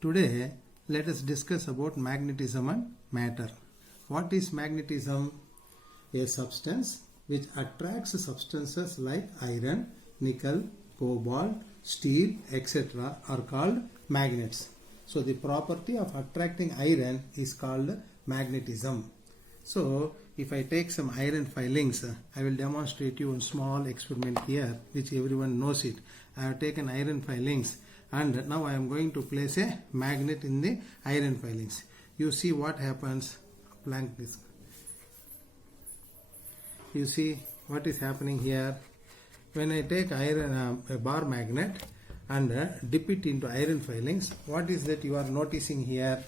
Today, let us discuss about magnetism and matter. What is magnetism? A substance which attracts substances like iron, nickel, cobalt, steel, etc. are called magnets. So, the property of attracting iron is called magnetism. So, if I take some iron filings, I will demonstrate you a small experiment here which everyone knows it. I have taken iron filings and now I am going to place a magnet in the iron filings. You see what happens. Blank disk. You see what is happening here. When I take iron a bar magnet and dip it into iron filings, what is that you are noticing here?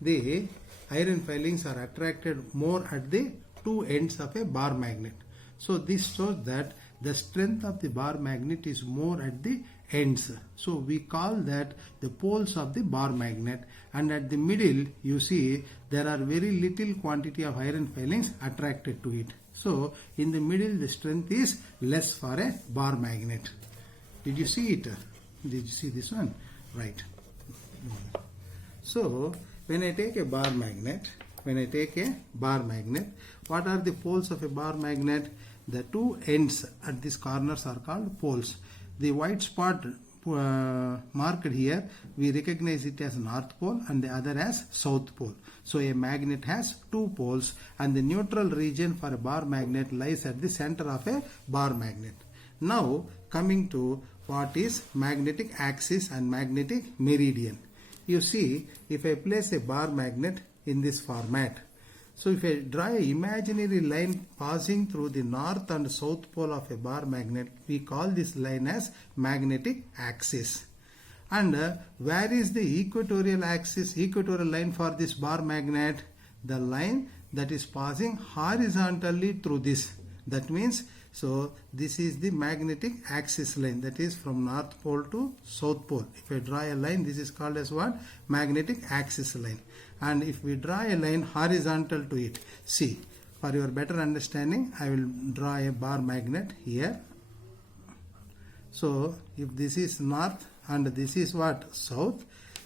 The iron filings are attracted more at the two ends of a bar magnet. So this shows that the strength of the bar magnet is more at the ends. So we call that the poles of the bar magnet, and at the middle you see there are very little quantity of iron filings attracted to it. So in the middle the strength is less for a bar magnet. Did you see it? Did you see this one? Right. So when I take a bar magnet, what are the poles of a bar magnet? The two ends at these corners are called poles. The white spot marked here, we recognize it as north pole and the other as south pole. So a magnet has two poles, and the neutral region for a bar magnet lies at the center of a bar magnet. Now coming to what is magnetic axis and magnetic meridian. You see, if I place a bar magnet in this format, so if I draw an imaginary line passing through the north and south pole of a bar magnet, we call this line as magnetic axis. And where is the equatorial line for this bar magnet? The line that is passing horizontally through this. That means, so this is the magnetic axis line, that is from north pole to south pole. If I draw a line, this is called as what? Magnetic axis line. And if we draw a line horizontal to it, see, for your better understanding, I will draw a bar magnet here. So if this is north and this is what? South,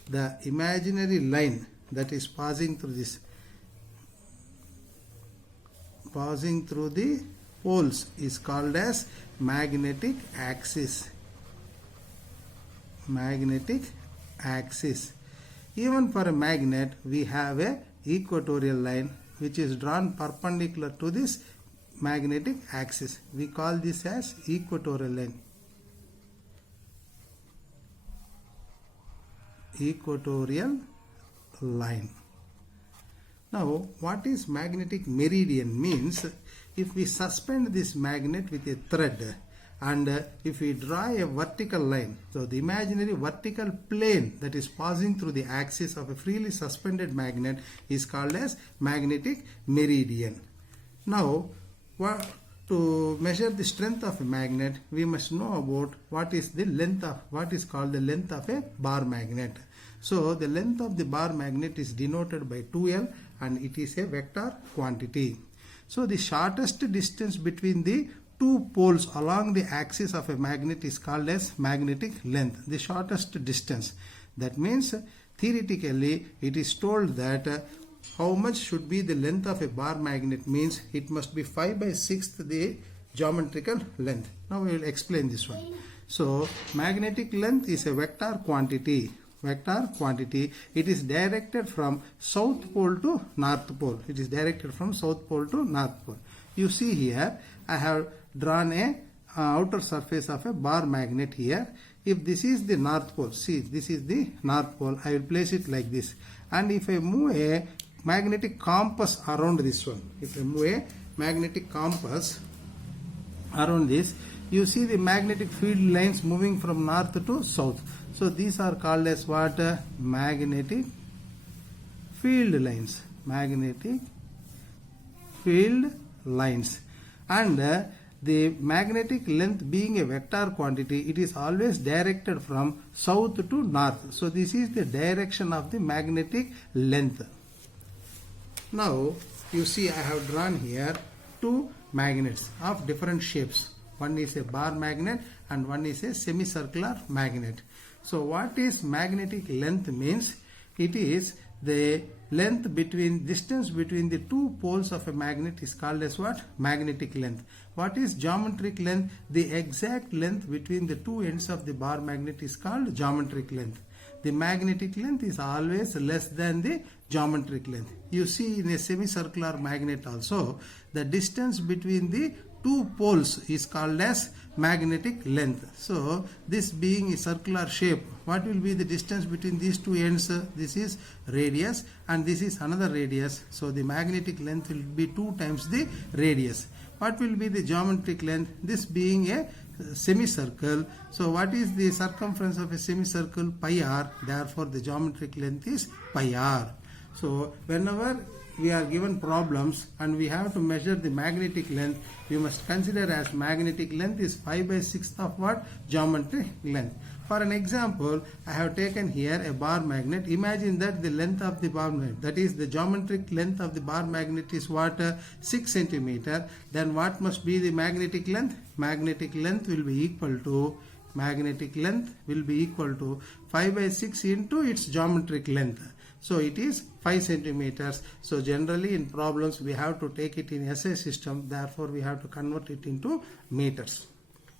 the imaginary line that is passing through this, passing through the poles is called as magnetic axis. Magnetic axis. Even for a magnet, we have a equatorial line which is drawn perpendicular to this magnetic axis. We call this as equatorial line. Equatorial line. Now, what is magnetic meridian? Means if we suspend this magnet with a thread and if we draw a vertical line, so the imaginary vertical plane that is passing through the axis of a freely suspended magnet is called as magnetic meridian. Now, to measure the strength of a magnet, we must know about what is the length of, what is called the length of a bar magnet. So the length of the bar magnet is denoted by 2L and it is a vector quantity. So the shortest distance between the two poles along the axis of a magnet is called as magnetic length, the shortest distance. That means theoretically it is told that how much should be the length of a bar magnet, means it must be 5/6 the geometrical length. Now we will explain this one. So magnetic length is a vector quantity. Vector quantity. It is directed from south pole to north pole. It is directed from south pole to north pole. You see here, I have drawn a outer surface of a bar magnet here. If this is the north pole, see, this is the north pole, I will place it like this. And if I move a magnetic compass around this one, if I move a magnetic compass around this, you see the magnetic field lines moving from north to south. So these are called as what? Magnetic field lines. Magnetic field lines. And the magnetic length being a vector quantity, it is always directed from south to north. So this is the direction of the magnetic length. Now you see I have drawn here two magnets of different shapes. One is a bar magnet and one is a semicircular magnet. So what is magnetic length means? It is the length between distance between the two poles of a magnet is called as what? Magnetic length. What is geometric length? The exact length between the two ends of the bar magnet is called geometric length. The magnetic length is always less than the geometric length. You see in a semicircular magnet also, the distance between the two poles is called as magnetic length. So this being a circular shape, what will be the distance between these two ends? This is radius and this is another radius. So the magnetic length will be 2 times the radius. What will be the geometric length? This being a semicircle. So what is the circumference of a semicircle? Pi r. Therefore the geometric length is pi r. So whenever we are given problems and we have to measure the magnetic length, we must consider as magnetic length is 5/6 of what? Geometric length. For an example, I have taken here a bar magnet. Imagine that the length of the bar magnet, that is the geometric length of the bar magnet is what? 6 centimeter. Then what must be the magnetic length? Magnetic length will be equal to 5/6 into its geometric length. So it is 5 centimeters. So generally in problems we have to take it in SI system. Therefore we have to convert it into meters.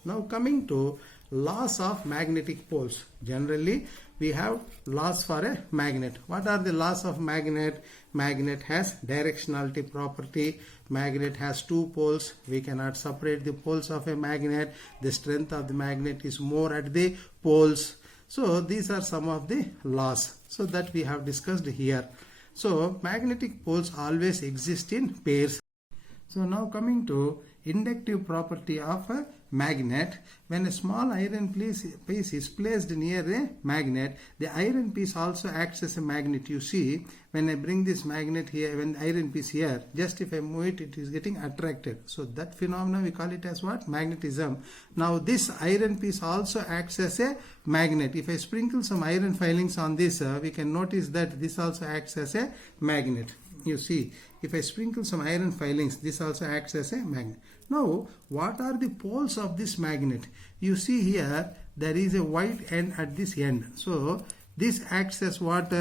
Now coming to laws of magnetic poles. Generally we have laws for a magnet. What are the laws of magnet? Magnet has directionality property. Magnet has 2 poles. We cannot separate the poles of a magnet. The strength of the magnet is more at the poles. So these are some of the laws. So that we have discussed here. So magnetic poles always exist in pairs. So now coming to inductive property of a magnet. When a small iron piece is placed near a magnet, the iron piece also acts as a magnet. You see, when I bring this magnet here, when iron piece here, just if I move it, it is getting attracted. So that phenomenon we call it as what? Magnetism. Now this iron piece also acts as a magnet. If I sprinkle some iron filings on this, we can notice that this also acts as a magnet. You see, if I sprinkle some iron filings, this also acts as a magnet. Now, what are the poles of this magnet? You see here, there is a white end at this end. So, this acts as what?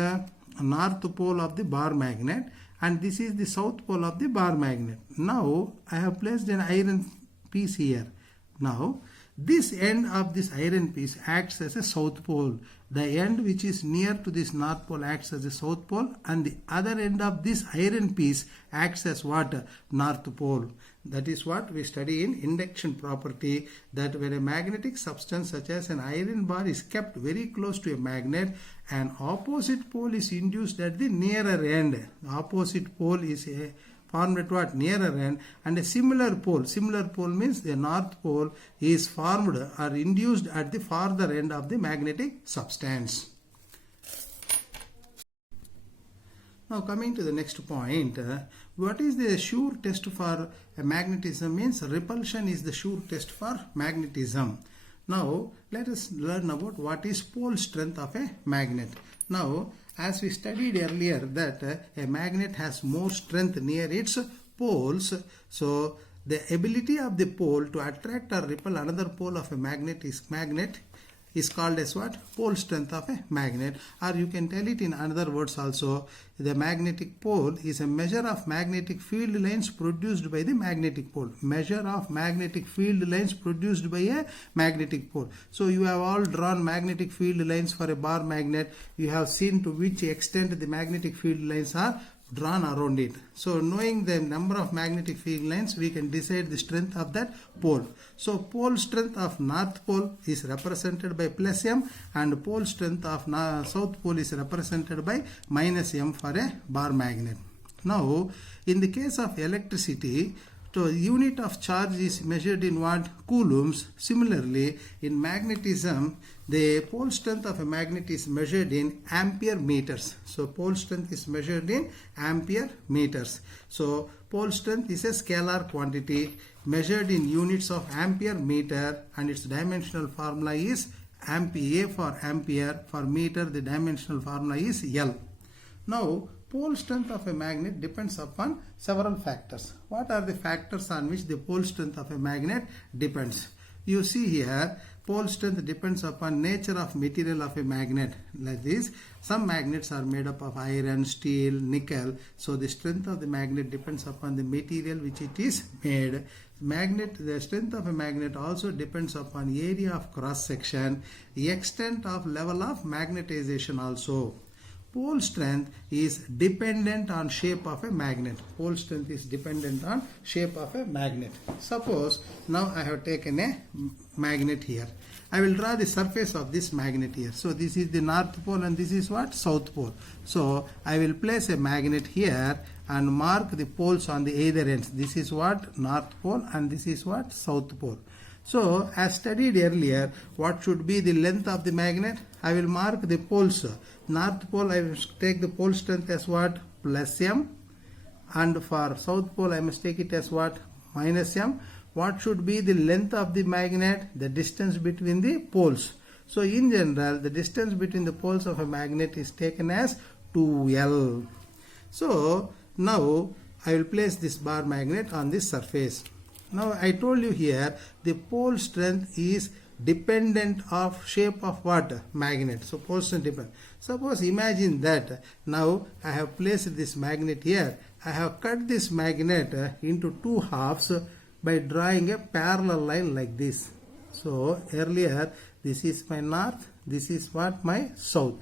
North pole of the bar magnet, and this is the south pole of the bar magnet. Now, I have placed an iron piece here. Now, this end of this iron piece acts as a south pole. The end which is near to this north pole acts as a south pole, and the other end of this iron piece acts as what? North pole. That is what we study in induction property, that when a magnetic substance such as an iron bar is kept very close to a magnet, an opposite pole is induced at the nearer end. The opposite pole is formed at what? Nearer end, and a similar pole means the north pole is formed or induced at the farther end of the magnetic substance. Now coming to the next point, what is the sure test for magnetism? Means repulsion is the sure test for magnetism. Now let us learn about what is pole strength of a magnet. Now as we studied earlier that a magnet has more strength near its poles, so the ability of the pole to attract or repel another pole of a magnet is called as what? Pole strength of a magnet, or you can tell it in other words also. The magnetic pole is a measure of magnetic field lines produced by the magnetic pole. Measure of magnetic field lines produced by a magnetic pole. So you have all drawn magnetic field lines for a bar magnet. You have seen to which extent the magnetic field lines are drawn around it. So knowing the number of magnetic field lines, we can decide the strength of that pole. So pole strength of north pole is represented by plus m, and pole strength of south pole is represented by minus m for a bar magnet. Now in the case of electricity, so unit of charge is measured in what? Coulombs. Similarly, in magnetism, the pole strength of a magnet is measured in ampere meters. So pole strength is measured in ampere meters. So pole strength is a scalar quantity measured in units of ampere meter, and its dimensional formula is ampere. For ampere, for meter the dimensional formula is L. Now pole strength of a magnet depends upon several factors. What are the factors on which the pole strength of a magnet depends? You see here, pole strength depends upon nature of material of a magnet. Like this, some magnets are made up of iron, steel, nickel. So the strength of the magnet depends upon the material which it is made. The strength of a magnet also depends upon area of cross section, extent of level of magnetization also. Pole strength is dependent on shape of a magnet. Pole strength is dependent on shape of a magnet. Suppose now I have taken a magnet here. I will draw the surface of this magnet here. So this is the north pole and this is what? South pole. So I will place a magnet here and mark the poles on the either ends. This is what? North pole and this is what? South pole. So as studied earlier, what should be the length of the magnet? I will mark the poles. North pole I will take the pole strength as what? Plus m, and for south pole I must take it as what? Minus m. What should be the length of the magnet? The distance between the poles. So in general, the distance between the poles of a magnet is taken as 2L. So now I will place this bar magnet on this surface. Now I told you here the pole strength is dependent of shape of what? Magnet. So pole strength depend. Suppose imagine that now I have placed this magnet here. I have cut this magnet into two halves by drawing a parallel line like this. So earlier this is my north, this is what? My south.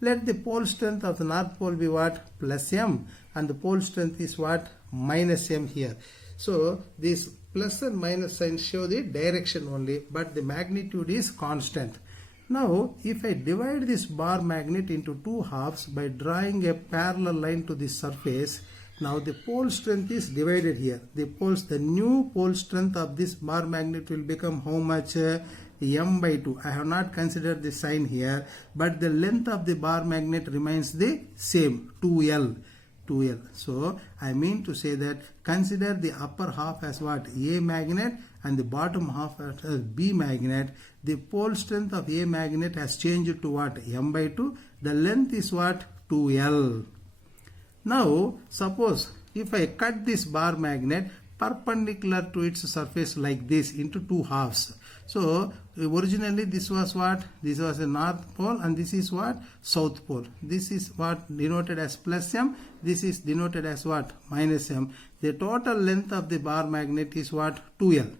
Let the pole strength of the north pole be what? Plus m, and the pole strength is what? Minus m here. So this plus and minus signs show the direction only, but the magnitude is constant. Now if I divide this bar magnet into two halves by drawing a parallel line to the surface, now the pole strength is divided here. The new pole strength of this bar magnet will become how much? M by 2. I have not considered the sign here, but the length of the bar magnet remains the same, 2L. So I mean to say that consider the upper half as what? A magnet and the bottom half as B magnet. The pole strength of A magnet has changed to what? M by 2. The length is what? 2L. Now suppose if I cut this bar magnet perpendicular to its surface like this into two halves. So originally this was what? This was a north pole and this is what? South pole. This is what denoted as plus m. This is denoted as what? Minus m. The total length of the bar magnet is what? 2L.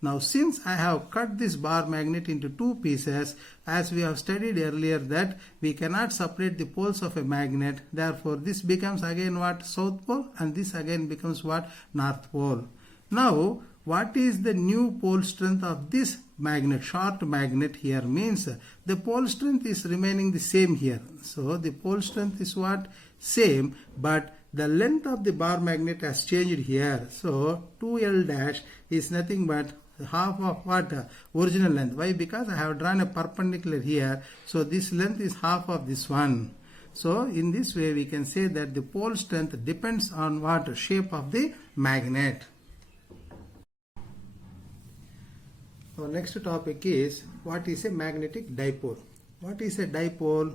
Now since I have cut this bar magnet into two pieces, as we have studied earlier that we cannot separate the poles of a magnet, therefore this becomes again what? South pole, and this again becomes what? North pole. Now what is the new pole strength of this magnet? Short magnet here means the pole strength is remaining the same here. So the pole strength is what? Same, but the length of the bar magnet has changed here. So 2L dash is nothing but half of what? Original length. Why? Because I have drawn a perpendicular here. So this length is half of this one. So in this way we can say that the pole strength depends on what? Shape of the magnet. Our next topic is what is a magnetic dipole. What is a dipole?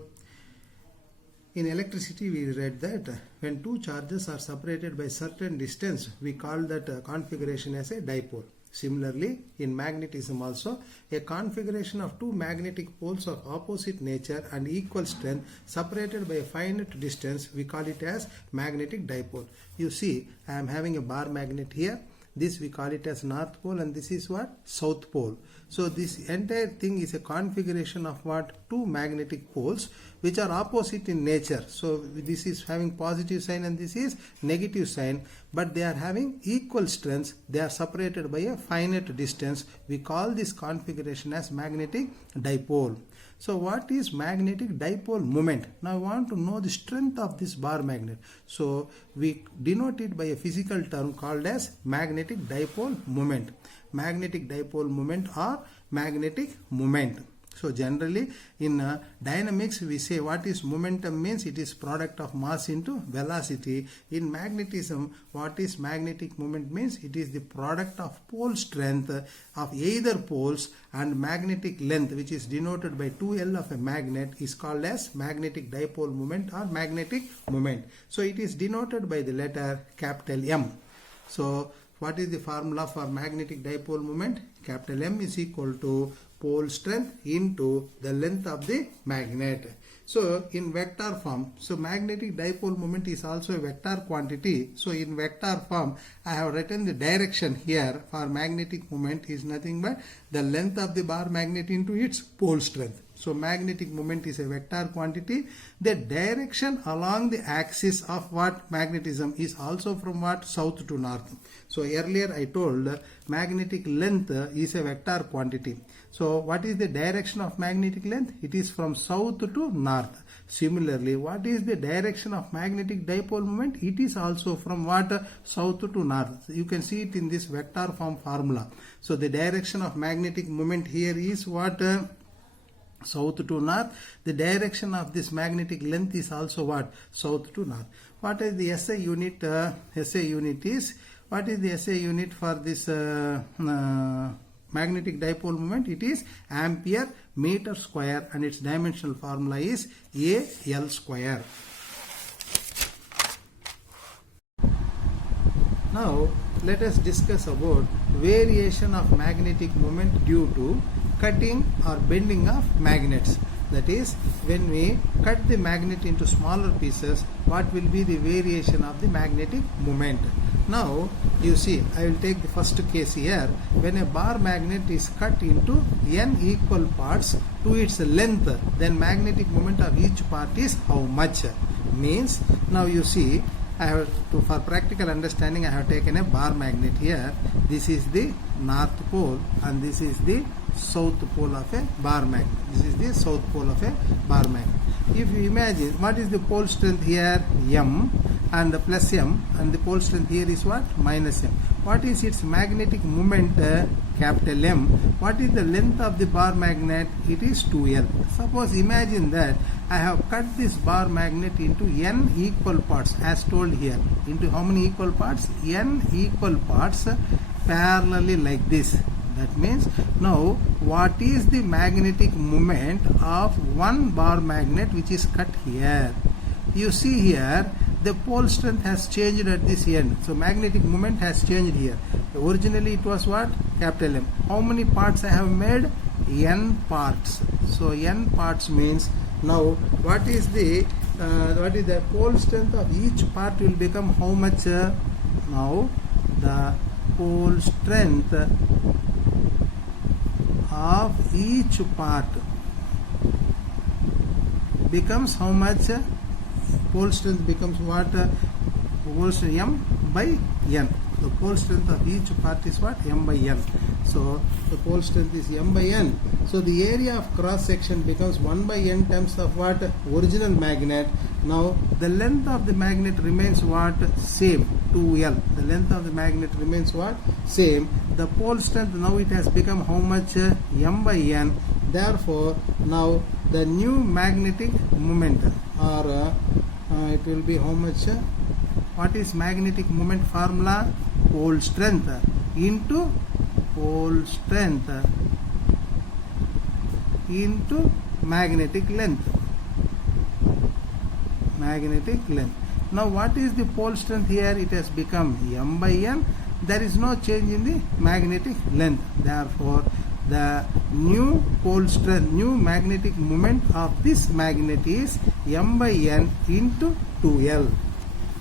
In electricity we read that when two charges are separated by certain distance, we call that configuration as a dipole. Similarly, in magnetism also, a configuration of two magnetic poles of opposite nature and equal strength separated by a finite distance, we call it as magnetic dipole. You see, I am having a bar magnet here. This we call it as north pole and this is what? South pole. So this entire thing is a configuration of what? Two magnetic poles which are opposite in nature. So this is having positive sign and this is negative sign, but they are having equal strengths. They are separated by a finite distance. We call this configuration as magnetic dipole. So what is magnetic dipole moment? Now I want to know the strength of this bar magnet. So we denote it by a physical term called as magnetic dipole moment. Magnetic dipole moment or magnetic moment. So generally in dynamics we say what is momentum means it is product of mass into velocity. In magnetism what is magnetic moment means it is the product of pole strength of either poles and magnetic length, which is denoted by 2L of a magnet, is called as magnetic dipole moment or magnetic moment. So it is denoted by the letter capital M. So what is the formula for magnetic dipole moment? Capital M is equal to pole strength into the length of the magnet. So in vector form, so magnetic dipole moment is also a vector quantity. So in vector form, I have written the direction here for magnetic moment is nothing but the length of the bar magnet into its pole strength. So magnetic moment is a vector quantity. The direction along the axis of what magnetism is also from what? South to north. So earlier I told magnetic length is a vector quantity. So what is the direction of magnetic length? It is from south to north. Similarly, what is the direction of magnetic dipole moment? It is also from what? South to north. You can see it in this vector form formula. So the direction of magnetic moment here is what? South to north. The direction of this magnetic length is also what? South to north. What is the SI unit? SI unit is, what is the SI unit for this magnetic dipole moment? It is ampere meter square, and its dimensional formula is AL square. Now let us discuss about variation of magnetic moment due to cutting or bending of magnets. That is, when we cut the magnet into smaller pieces, what will be the variation of the magnetic moment? Now you see, I will take the first case here. When a bar magnet is cut into n equal parts to its length, then magnetic moment of each part is how much? Means, now you see, I have to, for practical understanding, I have taken a bar magnet here. This is the north pole and this is the south pole of a bar magnet. This is the south pole of a bar magnet. If you imagine, what is the pole strength here? M, and the plus M, and the pole strength here is what? Minus M. What is its magnetic moment? Capital M. What is the length of the bar magnet? It is 2L. Suppose imagine that I have cut this bar magnet into n equal parts as told here. Into how many equal parts? N equal parts parallelly like this. That means, now what is the magnetic moment of one bar magnet which is cut here? You see here, the pole strength has changed at this end. So magnetic moment has changed here. Originally it was what? Capital M. How many parts I have made? N parts. So N parts means, now what is the pole strength of each part will become how much? Now the pole strength of each part becomes how much? Pole strength becomes what? Pole strength M by N. The pole strength of each part is what? M by N. So the pole strength is M by N. So the area of cross section becomes 1 by N times of what? Original magnet. Now the length of the magnet remains what? Same, 2L. The length of the magnet remains what? Same. The pole strength, now it has become how much? M by N. Therefore now the new magnetic moment, or it will be how much? What is magnetic moment formula? Pole strength into pole strength into magnetic length. Magnetic length. Now what is the pole strength here? It has become M by N. There is no change in the magnetic length. Therefore the new pole strength, new magnetic moment of this magnet is M by N into 2L.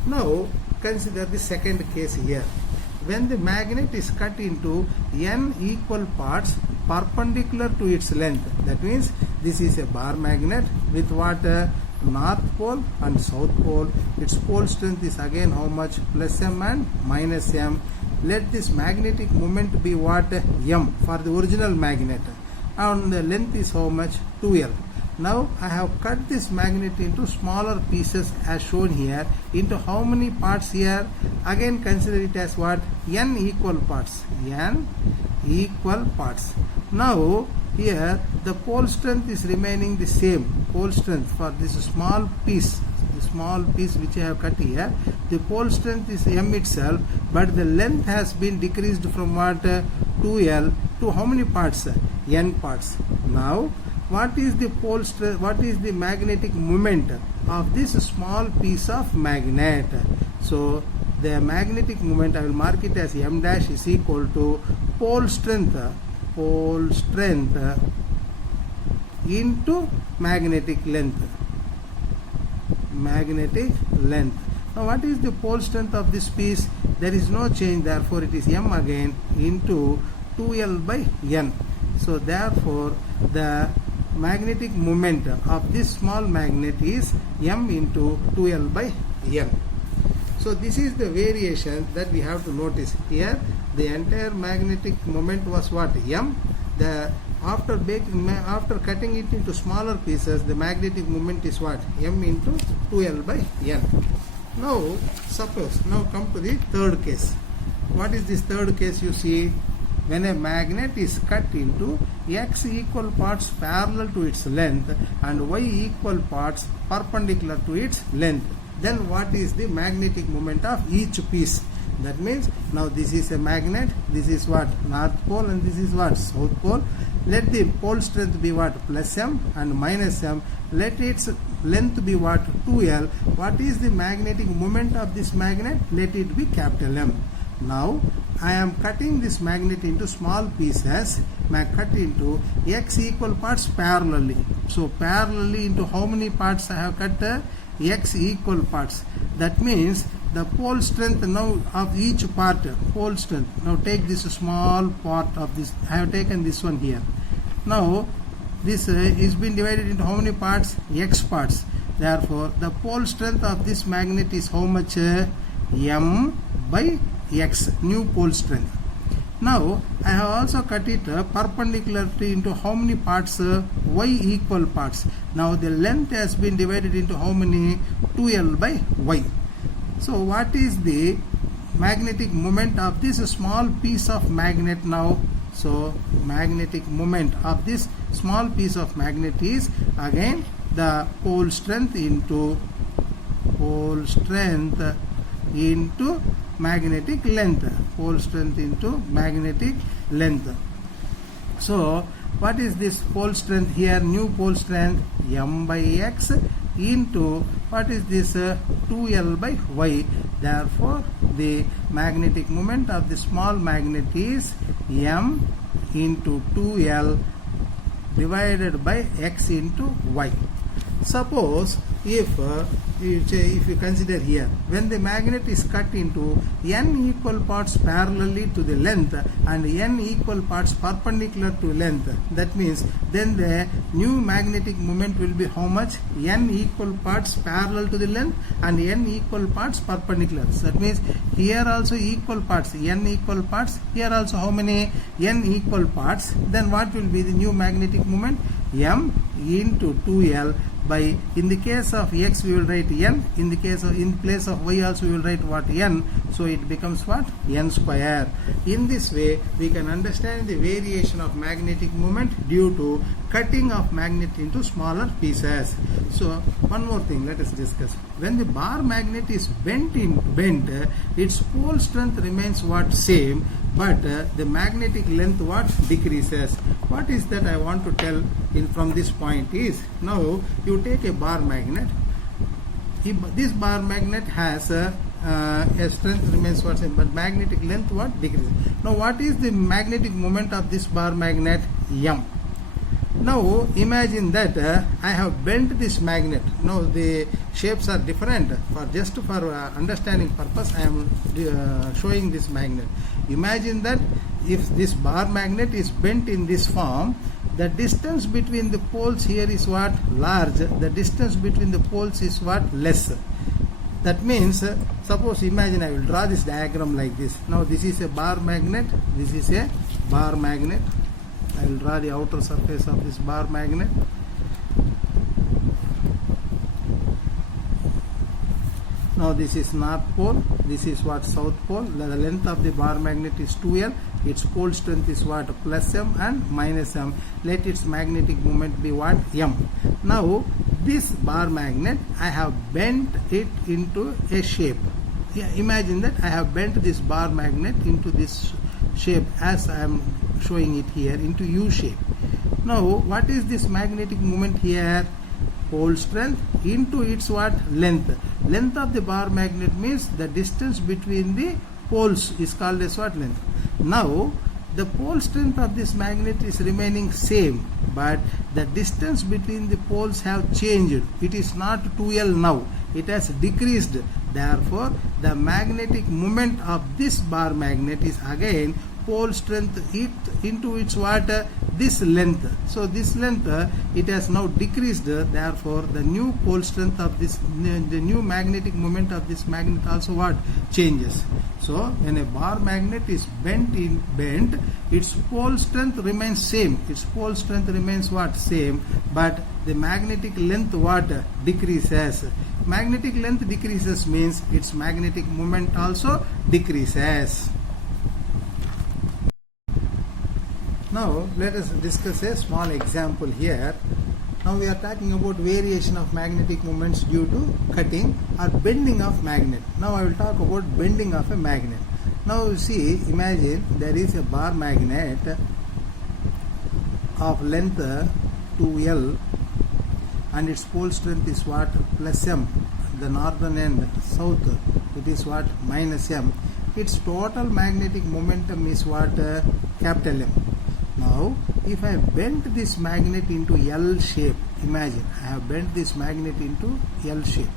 Now consider the second case here. When the magnet is cut into n equal parts perpendicular to its length, that means this is a bar magnet with what? North pole and south pole. Its pole strength is again how much? Plus M and minus M. Let this magnetic moment be what? M for the original magnet, and the length is how much? 2L. Now I have cut this magnet into smaller pieces as shown here. Into how many parts here? Again consider it as what? N equal parts. N equal parts. Now here the pole strength is remaining the same. Pole strength for this small piece, the small piece which I have cut here, the pole strength is M itself, but the length has been decreased from what? 2L to how many parts? N parts. Now what is the pole strength? What is the magnetic moment of this small piece of magnet? So the magnetic moment, I will mark it as m dash is equal to pole strength into magnetic length. Now what is the pole strength of this piece? There is no change, therefore it is m again into 2L by n. So therefore the magnetic moment of this small magnet is m into 2L by n. So this is the variation that we have to notice. Here the entire magnetic moment was what? M. After cutting it into smaller pieces, the magnetic moment is what? M into 2L by n. Now come to the third case. What is this third case? You see, when a magnet is cut into x equal parts parallel to its length and y equal parts perpendicular to its length, then what is the magnetic moment of each piece? That means now this is a magnet, this is what? North pole, and this is what? South pole. Let the pole strength be what? Plus m, and minus m. Let its length be what? 2L. What is the magnetic moment of this magnet? Let it be capital M. Now I am cutting this magnet into small pieces. I cut into x equal parts parallelly. So parallelly into how many parts I have cut? X equal parts. That means the pole strength now of each part, pole strength. Now take this small part of this. I have taken this one here. Now this is been divided into how many parts? X parts. Therefore the pole strength of this magnet is how much? M by X, new pole strength. Now I have also cut it perpendicularly into how many parts? Y equal parts. Now the length has been divided into how many? 2L by Y. So what is the magnetic moment of this small piece of magnet now? So magnetic moment of this small piece of magnet is again the pole strength into magnetic length. Pole strength into magnetic length. So what is this pole strength here? New pole strength m by x into what is this? 2L by y. Therefore the magnetic moment of the small magnet is m into 2L divided by x into y. Suppose if you consider here, when the magnet is cut into n equal parts parallelly to the length and n equal parts perpendicular to length, that means then the new magnetic moment will be how much? N equal parts parallel to the length and n equal parts perpendicular. So that means here also equal parts, n equal parts, here also how many? N equal parts. Then what will be the new magnetic moment? M into 2L by, in the case of x we will write n, in place of y also we will write what? N. So it becomes what? N square. In this way we can understand the variation of magnetic moment due to cutting of magnet into smaller pieces. So one more thing let us discuss. When the bar magnet is bent, its pole strength remains what? Same, but the magnetic length what? Decreases. What is that I want to tell from this point is, now you take a bar magnet. This bar magnet has a strength remains what? Same, but magnetic length what? Decreases. Now what is the magnetic moment of this bar magnet? M. Now imagine that I have bent this magnet. Now the shapes are different. For understanding purpose I am showing this magnet. Imagine that if this bar magnet is bent in this form, the distance between the poles here is what? Large. The distance between the poles is what? Less. That means suppose imagine I will draw this diagram like this. Now this is a bar magnet, this is a bar magnet. I will draw the outer surface of this bar magnet. Now this is north pole, this is what? South pole. The length of the bar magnet is 2L. Its pole strength is what? Plus m and minus m. Let its magnetic moment be what? M. Now this bar magnet I have bent it into a shape. Imagine that I have bent this bar magnet into this shape as I am showing it here, into U shape. Now what is this magnetic moment here? Pole strength into its what? Length. Length of the bar magnet means the distance between the poles is called as what? Length. Now the pole strength of this magnet is remaining same, but the distance between the poles have changed. It is not 2L now, it has decreased. Therefore the magnetic moment of this bar magnet is again pole strength into its what? This length. So this length it has now decreased. Therefore the new pole strength of this, the new magnetic moment of this magnet also what? Changes. So when a bar magnet is bent, its pole strength remains same. Its pole strength remains what? Same, but the magnetic length what? Decreases. Magnetic length decreases means its magnetic moment also decreases. Now let us discuss a small example here. Now we are talking about variation of magnetic moments due to cutting or bending of magnet. Now I will talk about bending of a magnet. Now you see, imagine there is a bar magnet of length 2L and its pole strength is what? Plus M. The northern end south, it is what? Minus M. Its total magnetic momentum is what? Capital M. Now if I bend this magnet into L shape, imagine I have bent this magnet into L shape.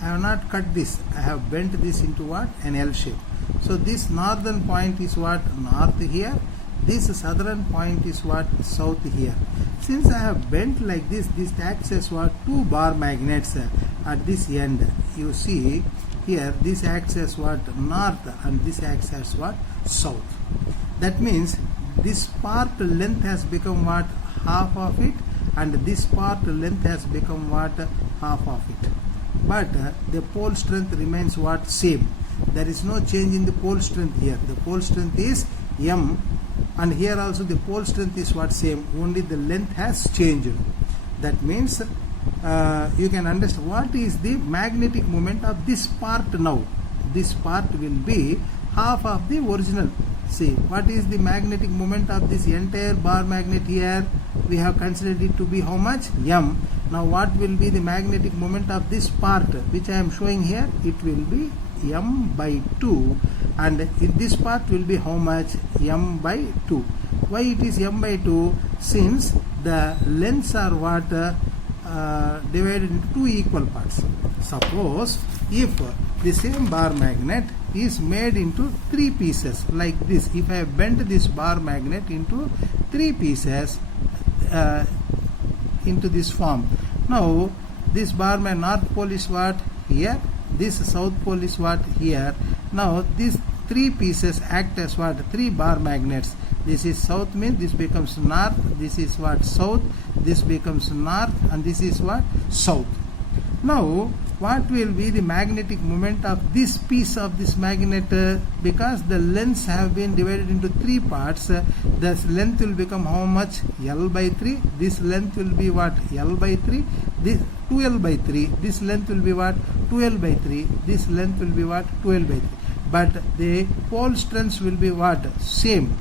I have not cut this, I have bent this into what? An L shape. So this northern point is what? North here. This southern point is what? South here. Since I have bent like this acts as what? Two bar magnets at this end. You see here, this acts as what? North, and this acts as what? South. That means this part length has become what? Half of it, and this part length has become what? Half of it. But the pole strength remains what? Same. There is no change in the pole strength here. The pole strength is M, and here also the pole strength is what? Same. Only the length has changed. That means you can understand what is the magnetic moment of this part now. This part will be half of the original. See, what is the magnetic moment of this entire bar magnet here? We have considered it to be how much? M. Now what will be the magnetic moment of this part which I am showing here? It will be M by 2, and in this part will be how much? M by 2. Why it is M by 2? Since the lengths are what? Divided into two equal parts. Suppose if the same bar magnet is made into three pieces like this, if I have bent this bar magnet into three pieces into this form. Now this bar magnet north pole is what? Here. This south pole is what? Here. Now these three pieces act as what? Three bar magnets. This is south, means this becomes north, this is what? South, this becomes north, and this is what? South. Now what will be the magnetic moment of this piece of this magnet? Because the lengths have been divided into three parts, this length will become how much? L by 3. This length will be what? L by 3. This 2L by 3. This length will be what? 2L by 3. This length will be what? 2L by 3. But the pole strengths will be what? Same.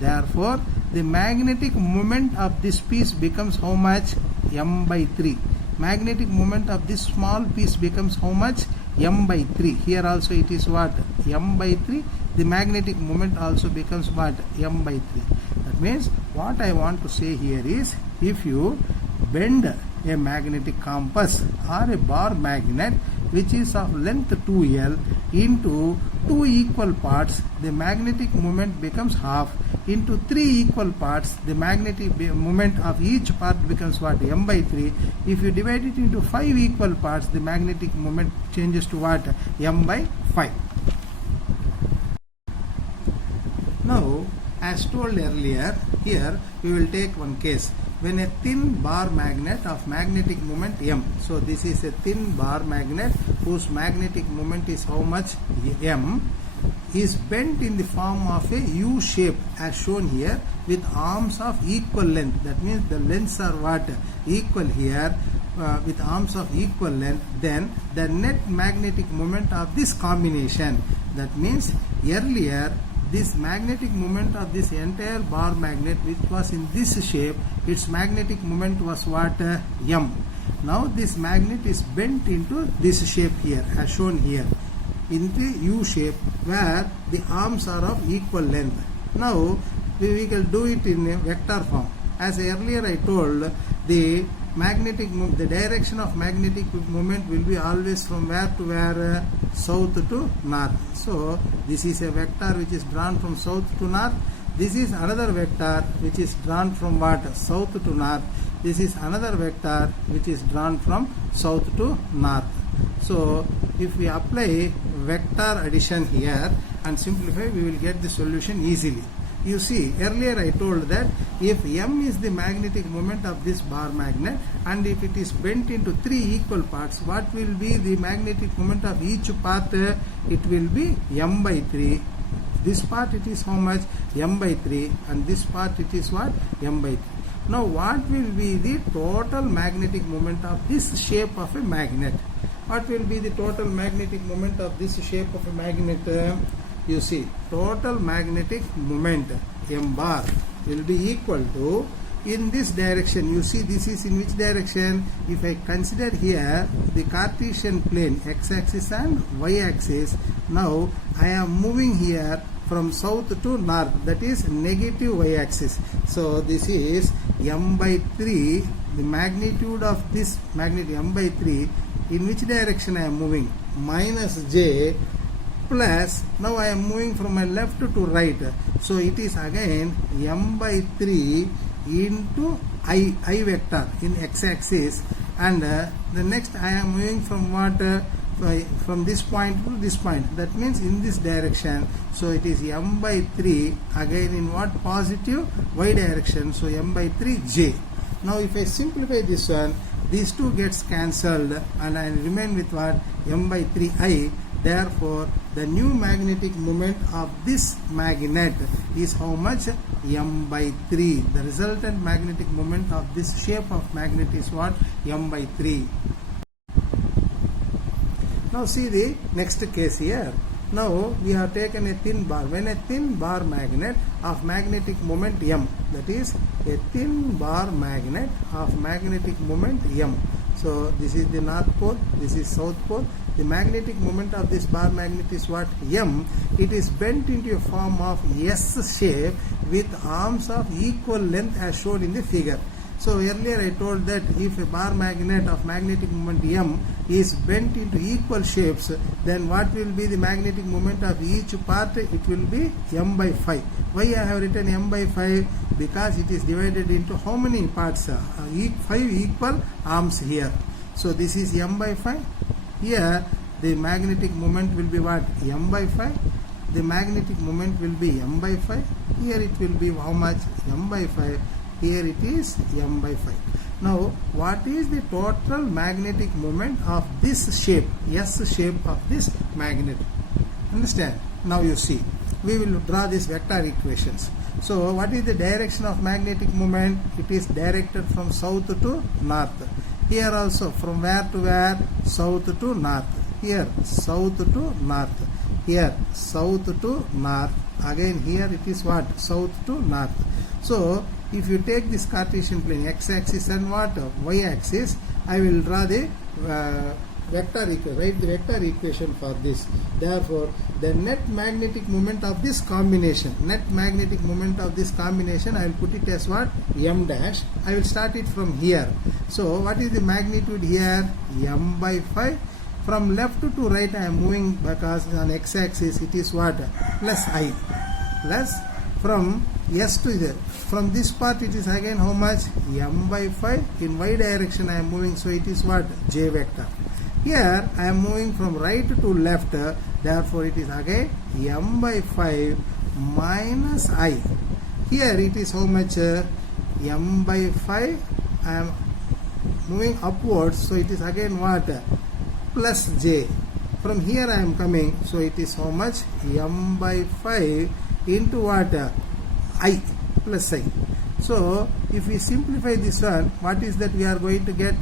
Therefore the magnetic moment of this piece becomes how much? M by 3. Magnetic moment of this small piece becomes how much? M by 3. Here also it is what? M by 3. The magnetic moment also becomes what? M by 3. That means what I want to say here is, if you bend a magnetic compass or a bar magnet which is of length 2L into two equal parts, the magnetic moment becomes half. Into three equal parts, the magnetic moment of each part becomes what? M by 3. If you divide it into 5 equal parts, the magnetic moment changes to what? M by 5. Now, as told earlier, here we will take one case. When a thin bar magnet of magnetic moment M, so this is a thin bar magnet whose magnetic moment is how much? M, is bent in the form of a U shape as shown here with arms of equal length. That means the lengths are what? Equal here, with arms of equal length. Then the net magnetic moment of this combination, that means earlier this magnetic moment of this entire bar magnet, which was in this shape, its magnetic moment was what? M. Now this magnet is bent into this shape here, as shown here, into U shape, where the arms are of equal length. Now we can do it in a vector form. As earlier I told, the direction of magnetic moment will be always from where to where? South to north. So this is a vector which is drawn from south to north. This is another vector which is drawn from what? South to north. This is another vector which is drawn from south to north. So if we apply vector addition here and simplify, we will get the solution easily. You see, earlier I told that if M is the magnetic moment of this bar magnet, and if it is bent into 3 equal parts, what will be the magnetic moment of each part? It will be M by 3. This part it is how much? M by 3, and this part it is what? M by 3. Now what will be the total magnetic moment of this shape of a magnet? What will be the total magnetic moment of this shape of a magnet? You see, total magnetic moment M bar will be equal to, in this direction, you see this is in which direction? If I consider here the Cartesian plane, x-axis and y-axis, now I am moving here from south to north, that is negative y-axis. So this is M by 3, the magnitude of this magnet M by 3, in which direction I am moving? Minus j, plus, now I am moving from my left to right, so it is again M by 3 into I vector in x-axis, and the next I am moving from what? From this point to this point, that means in this direction, so it is M by 3 again in what? Positive y direction, so M by 3 j. Now if I simplify this one, these two gets cancelled and I remain with what? M by 3 I. Therefore, the new magnetic moment of this magnet is how much? M by 3. The resultant magnetic moment of this shape of magnet is what? M by 3. Now see the next case here. Now we have taken a thin bar. When a thin bar magnet of magnetic moment M, that is a thin bar magnet of magnetic moment M. So this is the north pole, this is south pole. The magnetic moment of this bar magnet is what? M. It is bent into a form of S shape with arms of equal length as shown in the figure. So earlier I told that if a bar magnet of magnetic moment M is bent into equal shapes, then what will be the magnetic moment of each part? It will be M by 5. Why I have written M by 5? Because it is divided into how many parts? 5 equal arms here. So this is M by 5. Here the magnetic moment will be what? M by 5. The magnetic moment will be M by 5. Here it will be how much? M by 5. Here it is M by 5. Now what is the total magnetic moment of this shape, S shape of this magnet? Understand? Now you see, we will draw these vector equations. So what is the direction of magnetic moment? It is directed from south to north. Here also from where to where? South to north. Here south to north. Here south to north. Again here it is what? South to north. So if you take this Cartesian plane, x-axis and what? Y-axis, I will draw the vector equation, write the vector equation for this. Therefore, the net magnetic moment of this combination, I will put it as what? M dash. I will start it from here. So what is the magnitude here? M by 5. From left to right I am moving because on x-axis it is what? Plus I. Plus from S to Z. From this part it is again how much? M by 5. In y direction I am moving, so it is what? J vector. Here I am moving from right to left, therefore it is again M by 5 minus I. Here it is how much? M by 5. I am moving upwards, so it is again what? Plus J. From here I am coming, so it is how much? M by 5 into what? I plus I. So if we simplify this one, what is that we are going to get?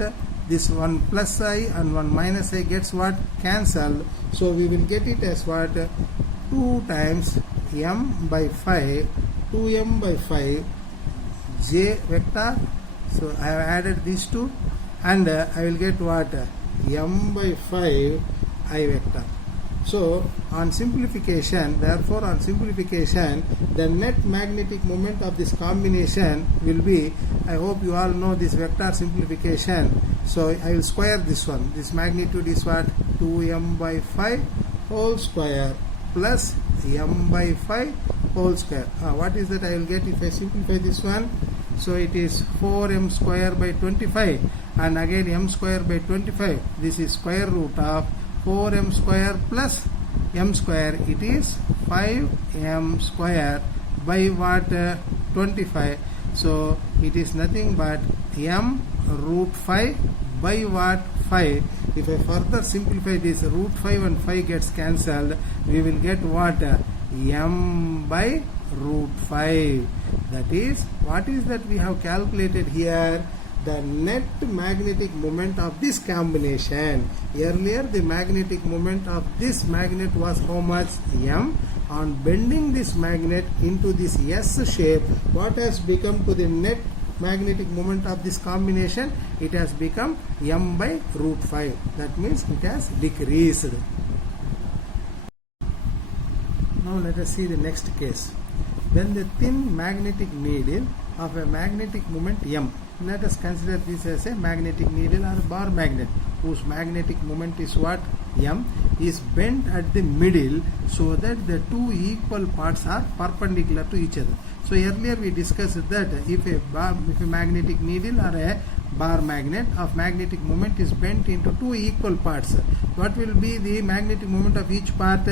This one plus I and one minus I gets what? Cancelled. So we will get it as what? 2 times m by 5, 2m by 5 j vector. So I have added these two, and I will get what? M by 5 I vector. So on simplification, therefore on simplification, the net magnetic moment of this combination will be, I hope you all know this vector simplification. So I will square this one. This magnitude is what? 2m by 5 whole square plus m by 5 whole square. What is that I will get if I simplify this one? So it is 4m square by 25, and again m square by 25. This is square root of 4m square plus m square. It is 5m square by what? 25. So it is nothing but m root 5 by what? 5. If I further simplify this, root 5 and 5 gets cancelled. We will get what? M by root 5. That is, what is that we have calculated here? The net magnetic moment of this combination. Earlier the magnetic moment of this magnet was how much? M. On bending this magnet into this S shape, what has become to the net magnetic moment of this combination? It has become m by root 5. That means it has decreased. Now let us see the next case. When the thin magnetic needle of a magnetic moment m, let us consider this as a magnetic needle or a bar magnet whose magnetic moment is what? M, is bent at the middle so that the two equal parts are perpendicular to each other. So earlier we discussed that if a magnetic needle or a bar magnet of magnetic moment is bent into two equal parts, what will be the magnetic moment of each part?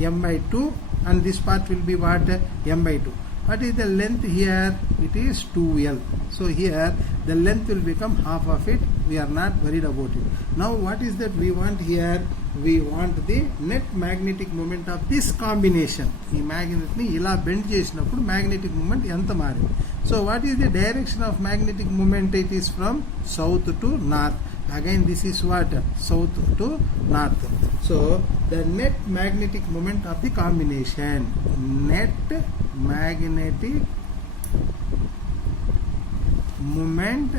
M by 2, and this part will be what? M by 2. What is the length here? It is 2L. So here the length will become half of it. We are not worried about it. Now what is that we want here? We want the net magnetic moment of this combination. ఈ magnet ని ఇలా bend చేసినప్పుడు magnetic moment ఎంత మారింది. So what is the direction of magnetic moment? It is from south to north. Again this is what? South to north. So the net magnetic moment of the combination. Net magnetic moment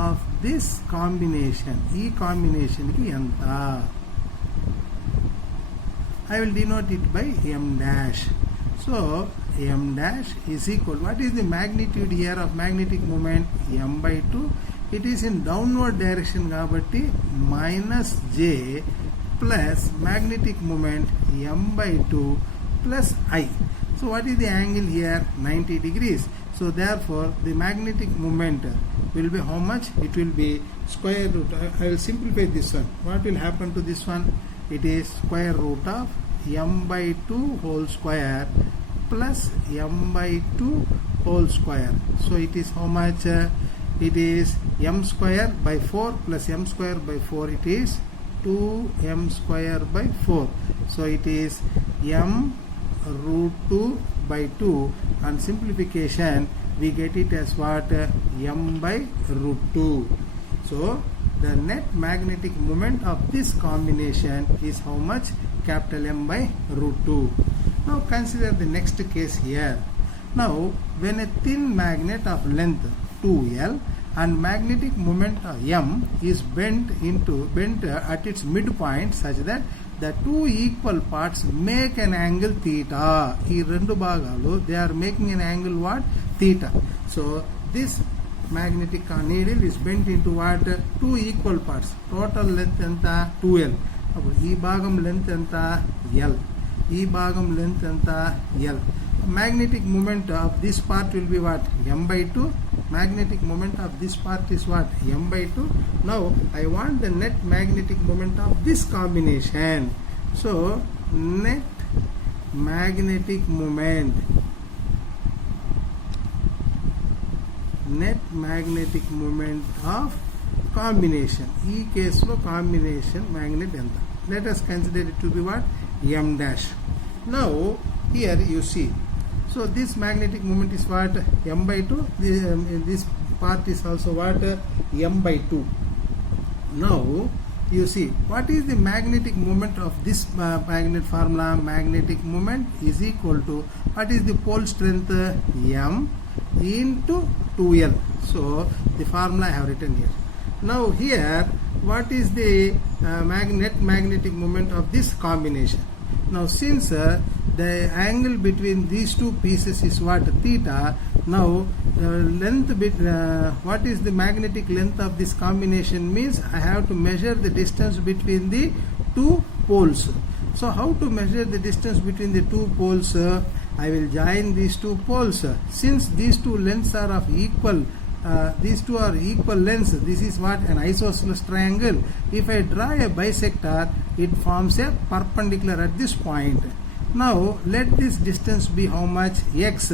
of this combination. ఈ combination కి ఎంత? I will denote it by m dash. So m dash is equal, what is the magnitude here of magnetic moment? M by 2. It is in downward direction కాబట్టి minus j plus magnetic moment m by 2 plus I. So what is the angle here? 90 degrees. So therefore the magnetic moment will be how much? It will be square root. I will simplify this one. What will happen to this one? It is square root of m by 2 whole square plus m by 2 whole square. So it is how much? It is m square by 4 plus m square by 4. It is 2m square by 4. So it is m root 2 by 2. On simplification we get it as what? M by root 2. So the net magnetic moment of this combination is how much? Capital M by root 2. Now consider the next case here. Now when a thin magnet of length 2L and magnetic moment M is bent at its midpoint such that the two equal parts make an angle theta. ఈ రెండు భాగాలు they are making an angle what? Theta. So this magnetic needle is bent into what? Two equal parts. Total length ఎంత? 2L. అప్పుడు ఈ భాగం length ఎంత? L. ఈ భాగం లెంత్ ఎంత? L. Magnetic moment of this part will be what? M by 2. Magnetic moment of this part is what? M by 2. Now I want the net magnetic moment of this combination. So net magnetic moment of combination. ఈ కేసులో combination magnet ఎంత? Let us consider it to be what? M dash. Now here you see. So this magnetic moment is what? M by 2. This part is also what? M by 2. Now you see what is the magnetic moment of this magnet formula. Magnetic moment is equal to what is the pole strength, M into 2L. So the formula I have written here. Now here what is the magnetic moment of this combination. Now since the angle between these two pieces is what, theta. Now what is the magnetic length of this combination means I have to measure the distance between the two poles. So how to measure the distance between the two poles? I will join these two poles. Since these two lengths are of equal, these two are equal lengths, this is what, an isosceles triangle. If I draw a bisector, it forms a perpendicular at this point. Now let this distance be how much, x.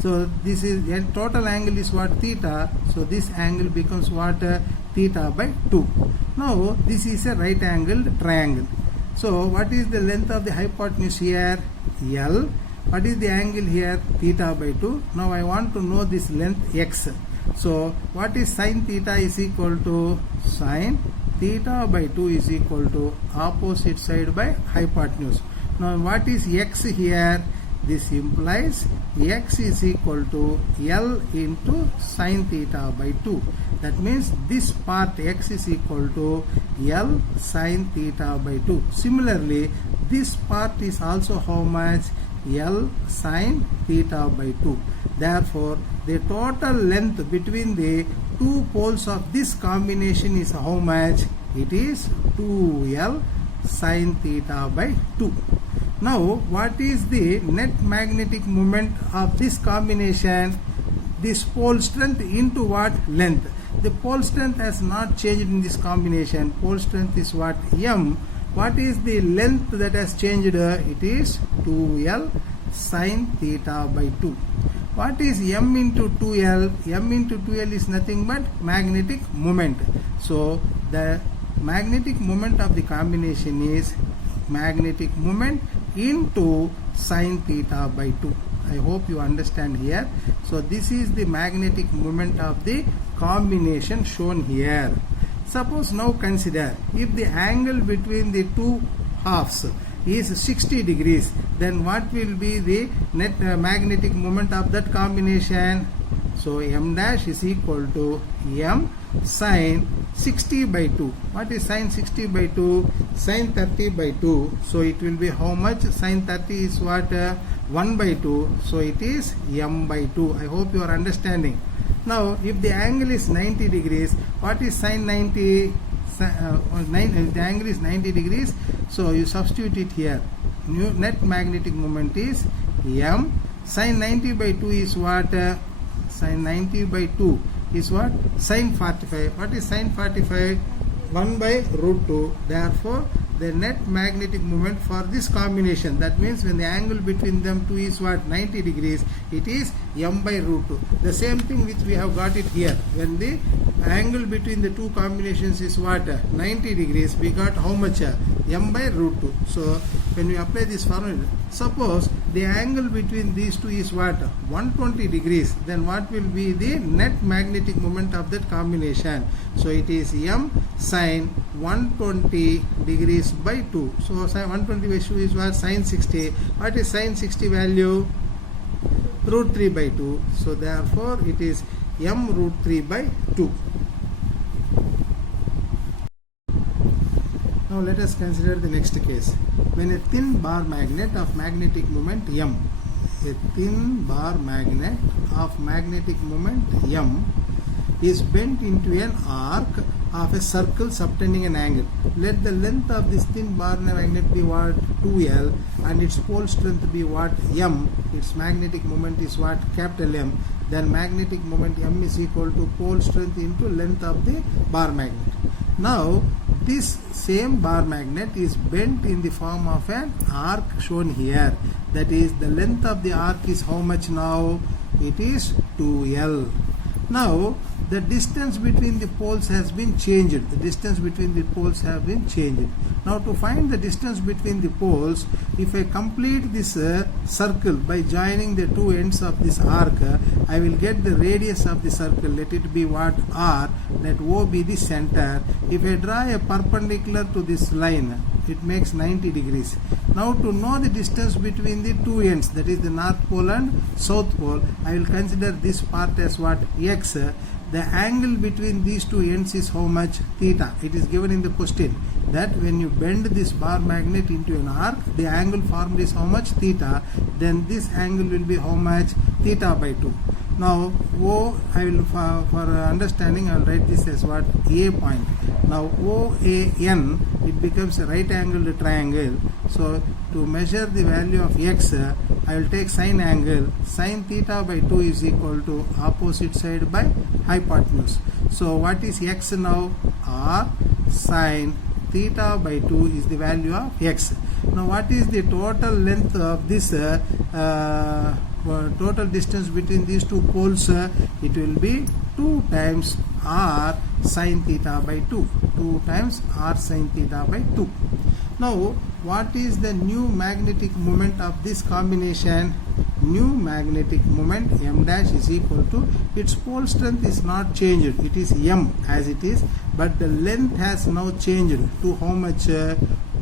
So this is total angle is what, theta. So this angle becomes what, theta by 2. Now this is a right angled triangle. So what is the length of the hypotenuse here, L. What is the angle here, theta by 2. Now I want to know this length, x. So what is sine theta is equal to, sine theta by 2 is equal to opposite side by hypotenuse. Now what is x here? This implies x is equal to L into sine theta by 2. That means this part x is equal to L sine theta by 2. Similarly, this part is also how much, L sine theta by 2. Therefore, the total length between the two poles of this combination is how much? It is 2L sine theta by 2. Now, what is the net magnetic moment of this combination? This pole strength into what, length. The pole strength has not changed in this combination. Pole strength is what, M. What is the length that has changed? It is 2L sine theta by 2. What is M into 2L? M into 2L is nothing but magnetic moment. So the magnetic moment of the combination is magnetic moment into sine theta by 2. I hope you understand here. So this is the magnetic moment of the combination shown here. Suppose now consider if the angle between the two halves is 60 degrees, then what will be the net magnetic moment of that combination? So M dash is equal to M sine 60 by 2. What is sine 60 by 2? Sine 30 by 2. So it will be how much? Sine 30 is what? 1 by 2. So it is M by 2. I hope you are understanding. Now if the angle is 90 degrees, what is sine 90? If the angle is 90 degrees, so you substitute it here. Net magnetic moment is M. Sine 90 by 2 is what? Sine 90 by 2 is what? Sine 45. What is sine 45? 1 by root 2. Therefore, the net magnetic moment for this combination, that means when the angle between them two is what? 90 degrees, it is M by root 2. The same thing which we have got it here. When the angle between the two combinations is what? 90 degrees, we got how much? M by root 2. So when we apply this formula, suppose the angle between these two is what? 120 degrees, then what will be the net magnetic moment of that combination? So it is M sine 120 degrees by 2. So sine 120 by 2 is what? Sine 60. What is sine 60 value? Root 3 by 2. So therefore it is M root 3 by 2. Now let us consider the next case. When a thin bar magnet of magnetic moment M, a thin bar magnet of magnetic moment M is bent into an arc of a circle subtending an angle. Let the length of this thin bar magnet be what? 2L, and its pole strength be what? M. Its magnetic moment is what? Capital M. Then magnetic moment M is equal to pole strength into length of the bar magnet. Now this same bar magnet is bent in the form of an arc shown here. That is, the length of the arc is how much now? It is 2L. Now the distance between the poles has been changed. The distance between the poles have been changed. Now to find the distance between the poles, if I complete this circle by joining the two ends of this arc, I will get the radius of the circle. Let it be what? R. Let O be the center. If I draw a perpendicular to this line, it makes 90 degrees. Now to know the distance between the two ends, that is the North Pole and South Pole, I will consider this part as what? X. The angle between these two ends is how much? Theta. It is given in the question that when you bend this bar magnet into an arc, the angle formed is how much? Theta. Then this angle will be how much? Theta by 2. Now O, I will for understanding I will write this as what? A point. Now OAN, it becomes a right angled triangle. So to measure the value of X, I will take sine angle. Sine theta by 2 is equal to opposite side by hypotenuse. So what is X now? R sine theta by 2 is the value of X. Now what is the total length of this total distance between these two poles? It will be 2 times R sine theta by 2. 2 times R sine theta by 2. Now what is the new magnetic moment of this combination? New magnetic moment M dash is equal to, its pole strength is not changed, it is M as it is, but the length has now changed to how much?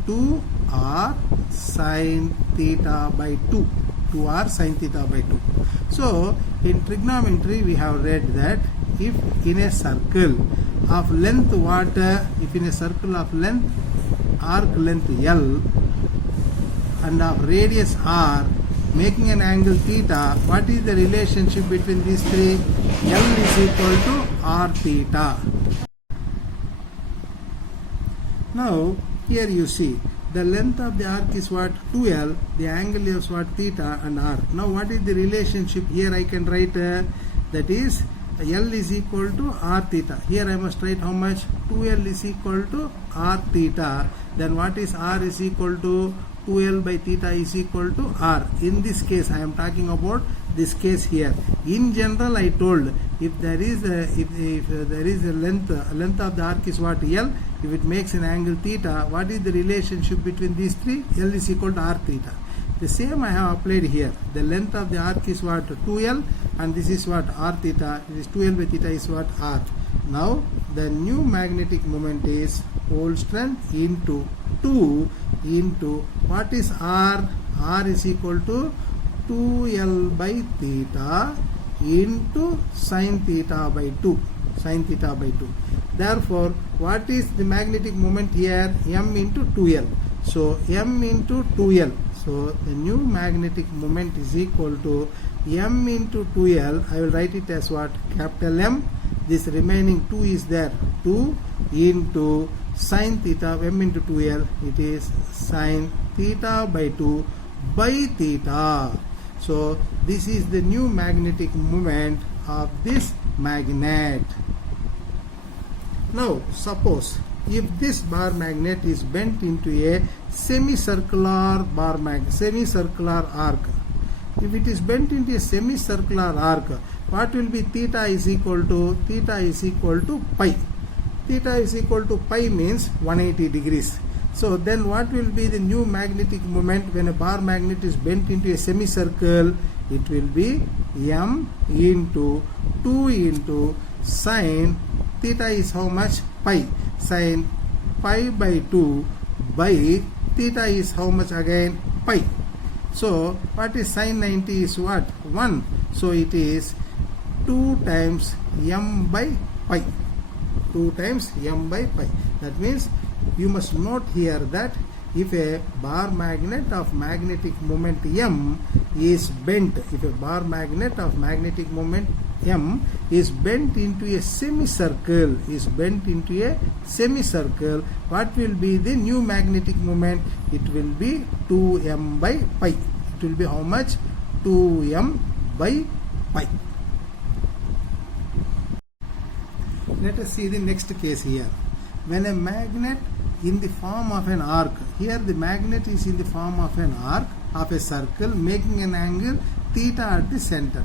2R sine theta by 2. 2R sine theta by 2. So in trigonometry we have read that if in a circle of length what? If in a circle of length, arc length L and of radius R, making an angle theta, what is the relationship between these three? L is equal to R theta. Now here you see the length of the arc is what? 2L, the angle is what? Theta and R. Now what is the relationship? Here I can write that is L is equal to R theta. Here I must write how much? 2L is equal to R theta. Then what is R is equal to? 2L by theta is equal to R. In this case I am talking about this case here. In general I told if there is a length of the arc is what? L. If it makes an angle theta, what is the relationship between these three? L is equal to R theta. The same I have applied here. The length of the arc is what? 2L, and this is what? R theta. This 2L by theta is what? R. Now the new magnetic moment is pole strength into 2 into what is R? R is equal to 2L by theta into sine theta by 2. Sine theta by 2. Therefore, what is the magnetic moment here? M into 2L. So M into 2L. So the new magnetic moment is equal to M into 2L. I will write it as what? Capital M. This remaining 2 is there. 2 into sine theta, M into 2L. It is sine theta by 2 by theta. So this is the new magnetic moment of this magnet. Now suppose if this bar magnet is bent into a semicircular semicircular arc. If it is bent into a semicircular arc, what will be? Theta is equal to? Theta is equal to pi. Theta is equal to pi means 180 degrees. So then what will be the new magnetic moment when a bar magnet is bent into a semicircle? It will be M into 2 into sine theta is how much? Pi. Sine pi by 2 by theta is how much again? Pi. So what is sine 90 is what? 1. So it is 2 times M by pi. 2 times M by pi. That means you must note here that if a bar magnet of magnetic moment M is bent, if a bar magnet of magnetic moment M is bent into a semicircle, what will be the new magnetic moment? It will be 2M by pi. It will be how much? 2M by pi. Let us see the next case here. When a magnet in the form of an arc, here the magnet is in the form of an arc of a circle making an angle theta at the center,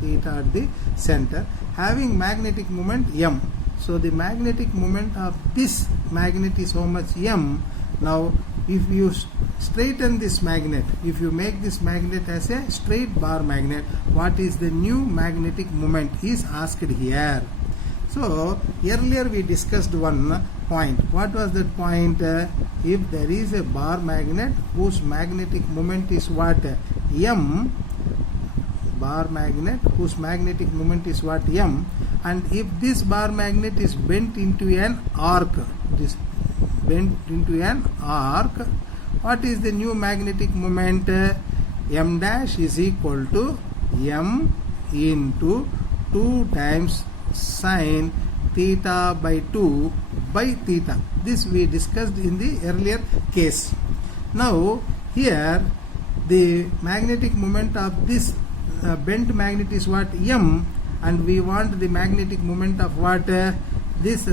theta at the center, having magnetic moment m. So the magnetic moment of this magnet is how much m. Now if you straighten this magnet, if you make this magnet as a straight bar magnet, what is the new magnetic moment is asked here. So earlier we discussed one point. What was that point? If there is a bar magnet whose magnetic moment is what? M. Bar magnet whose magnetic moment is what? M. And if this bar magnet is bent into an arc, what is the new magnetic moment? M dash is equal to M into 2 times sine theta by 2 by theta. This we discussed in the earlier case. Now here the magnetic moment of this bent magnet is what? M, and we want the magnetic moment of what? This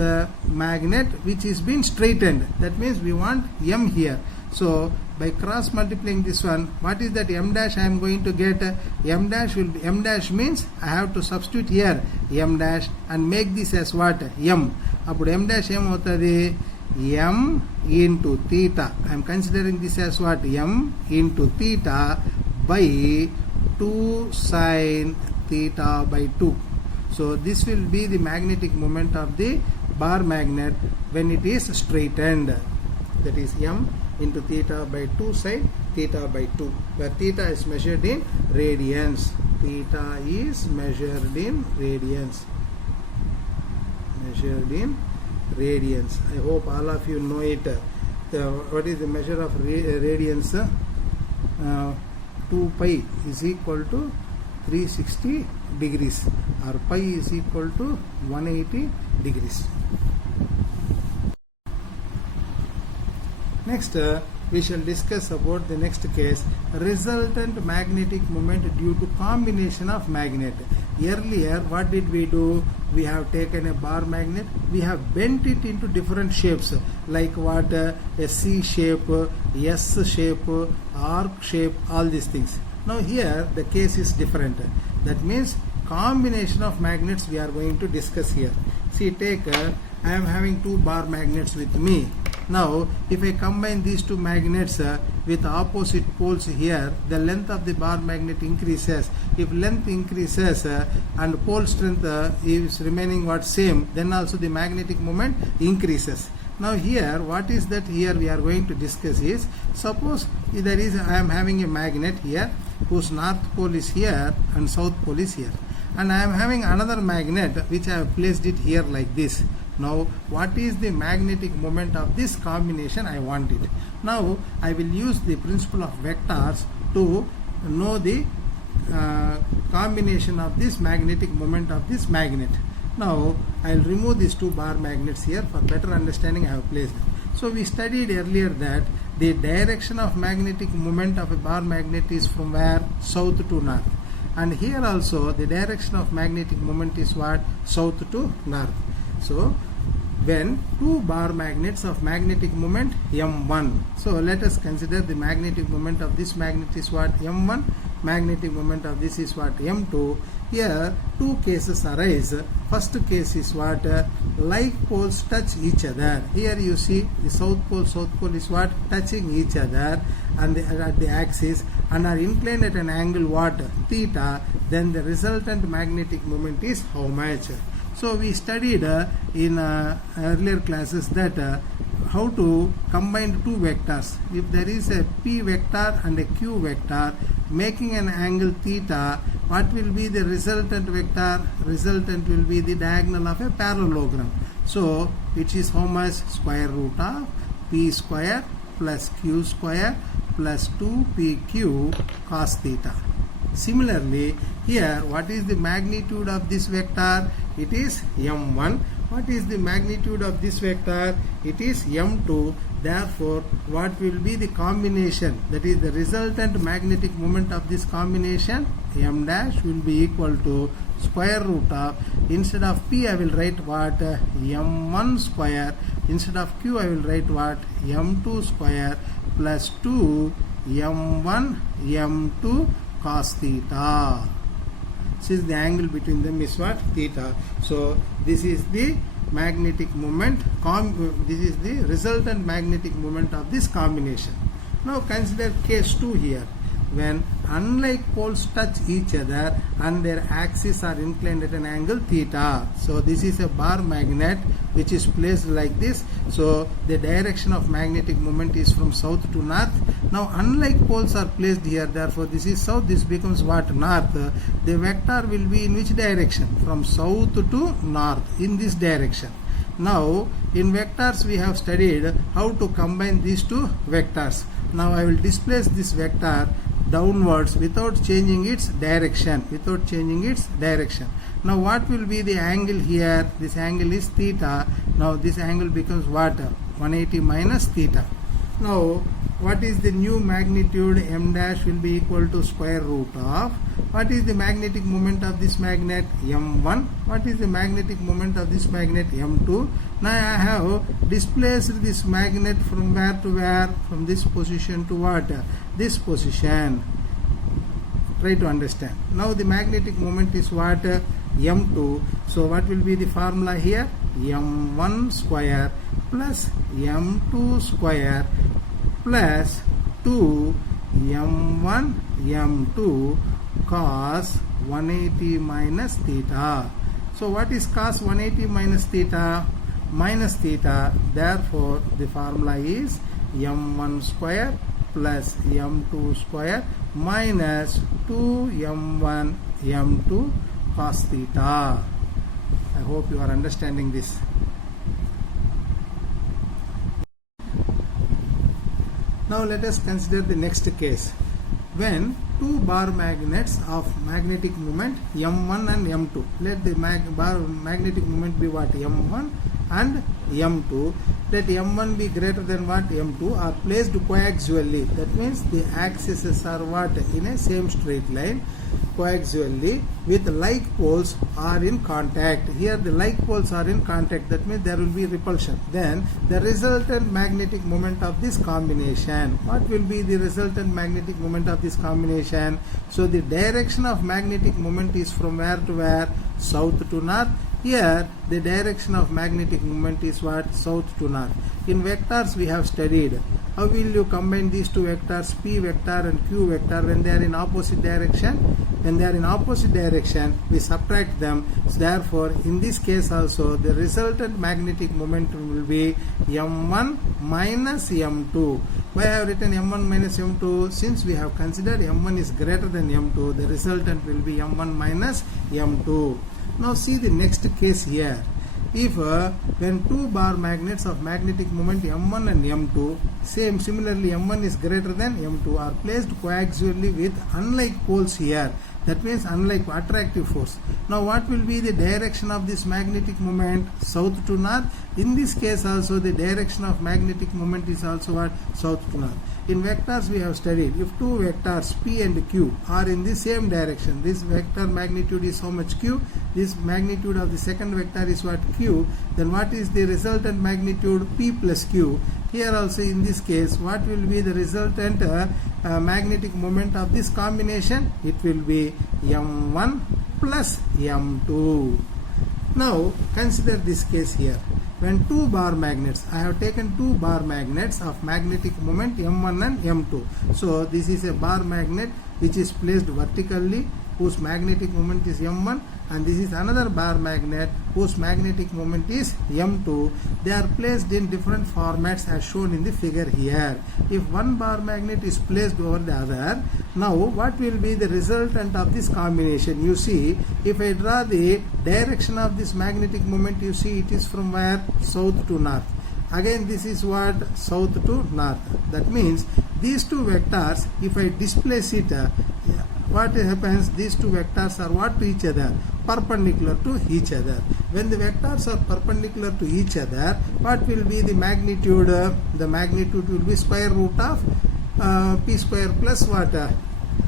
magnet which is being straightened. That means we want M here. So by cross multiplying this one, what is that M dash I am going to get? M dash will be, M dash means I have to substitute here M dash and make this as what? M. Appudu M dash em avutadi? M into theta. I am considering this as what? M into theta by 2 sine theta by 2. So this will be the magnetic moment of the bar magnet when it is straightened. That is M into theta by 2 sine theta by 2, where theta is measured in radians. Theta is measured in radians. Measured in radians. I hope all of you know it. What is the measure of radians? 2 pi is equal to 360 degrees, or pi is equal to 180 degrees. Next we shall discuss about the next case, resultant magnetic moment due to combination of magnet. Earlier what did we do? We have taken a bar magnet, we have bent it into different shapes, like what? A C shape, S shape, arc shape, all these things. Now here the case is different. That means combination of magnets we are going to discuss here. See, take I am having 2 bar magnets with me. Now if I combine these 2 magnets with opposite poles here, the length of the bar magnet increases. If length increases and pole strength is remaining what? Same, then also the magnetic moment increases. Now here what is that here we are going to discuss is, suppose there is I am having a magnet here whose north pole is here and south pole is here, and I am having another magnet which I have placed it here like this. Now what is the magnetic moment of this combination? I want it. Now I will use the principle of vectors to know the combination of this magnetic moment of this magnet. Now I will remove these 2 bar magnets here. For better understanding I have placed them. So we studied earlier that the direction of magnetic moment of a bar magnet is from where? South to north. And here also the direction of magnetic moment is what? South to north. So when 2 bar magnets of magnetic moment M1. So let us consider the magnetic moment of this magnet is what? M1. Magnetic moment of this is what? M2. Here 2 cases arise. First case is what? Like poles touch each other. Here you see the south pole is what? Touching each other and at the axis and are inclined at an angle what? Theta. Then the resultant magnetic moment is how much? So we studied in earlier classes that how to combine 2 vectors. If there is a P vector and a Q vector making an angle theta, what will be the resultant vector? Resultant will be the diagonal of a parallelogram. So which is how much? Square root of P square plus Q square plus 2PQ cos theta. Similarly, here what is the magnitude of this vector? It is M1. What is the magnitude of this vector? It is M2. Therefore, what will be the combination? That is the resultant magnetic moment of this combination. M dash will be equal to square root of, instead of P I will write what? M1 square. Instead of Q I will write what? M2 square plus 2 M1 M2 cos theta. since the angle between them is what? Theta. So this is the magnetic moment, this is the resultant magnetic moment of this combination. Now consider case 2 here. When unlike poles touch each other and their axes are inclined at an angle theta. So this is a bar magnet which is placed like this. So the direction of magnetic moment is from south to north. Now unlike poles are placed here, therefore this is south, this becomes what? North. The vector will be in which direction? From south to north, in this direction. Now in vectors we have studied how to combine these two vectors. Now I will displace this vector downwards without changing its direction. Now what will be the angle here? This angle is theta. Now this angle becomes what? 180 minus theta. Now what is the new magnitude? M dash will be equal to square root of, what is the magnetic moment of this magnet? M1. What is the magnetic moment of this magnet? M2. Now I have displaced this magnet from where to where? From this position to what? This position. Try to understand. Now the magnetic moment is what? M2. So what will be the formula here? M1 square plus M2 square plus 2 M1 M2 cos 180 minus theta. So what is cos 180 minus theta? Minus theta. Therefore the formula is M1 square plus M2 square minus 2 M1 M2 cos theta. I hope you are understanding this. Now let us consider the next case. When two bar magnets of magnetic moment M1 and M2, let the magnetic moment be what? M1 and M2. Let M1 be greater than what? M2, are placed coaxially. That means the axes are what? In a same straight line, coaxially, with like poles are in contact. Here the like poles are in contact, that means there will be repulsion. Then the resultant magnetic moment of this combination, what will be the resultant magnetic moment of this combination? So the direction of magnetic moment is from where to where? South to north. Here the direction of magnetic moment is what? South to north. In vectors we have studied how will you combine these two vectors, P vector and Q vector, when they are in opposite direction? When they are in opposite direction, we subtract them. So therefore in this case also the resultant magnetic moment will be M1 minus M2. Why I have written M1 minus M2? Since we have considered M1 is greater than M2, the resultant will be M1 minus M2. Now see the next case here. If when two bar magnets of magnetic moment M1 and M2, similarly M1 is greater than M2, are placed coaxially with unlike poles here, that means unlike attractive force. Now what will be the direction of this magnetic moment? South to north. In this case also the direction of magnetic moment is also what? South to north. In vectors we have studied, if two vectors P and Q are in the same direction, this vector magnitude is how much? Q. This magnitude of the second vector is what? Q. Then what is the resultant magnitude? P plus Q. Here also in this case, what will be the resultant magnetic moment of this combination? It will be M1 plus M2. Now consider this case here. When two bar magnets, I have taken two bar magnets of magnetic moment M1 and M2. So this is a bar magnet which is placed vertically, whose magnetic moment is M1, and this is another bar magnet whose magnetic moment is M2. They are placed in different formats as shown in the figure here. If one bar magnet is placed over the other, now what will be the resultant of this combination? You see, if I draw the direction of this magnetic moment, you see it is from where? South to north. Again this is what? South to north. That means these two vectors, if I displace it, what happens? These two vectors are what to each other? Perpendicular to each other. When the vectors are perpendicular to each other, what will be the magnitude? The magnitude will be square root of P square plus what?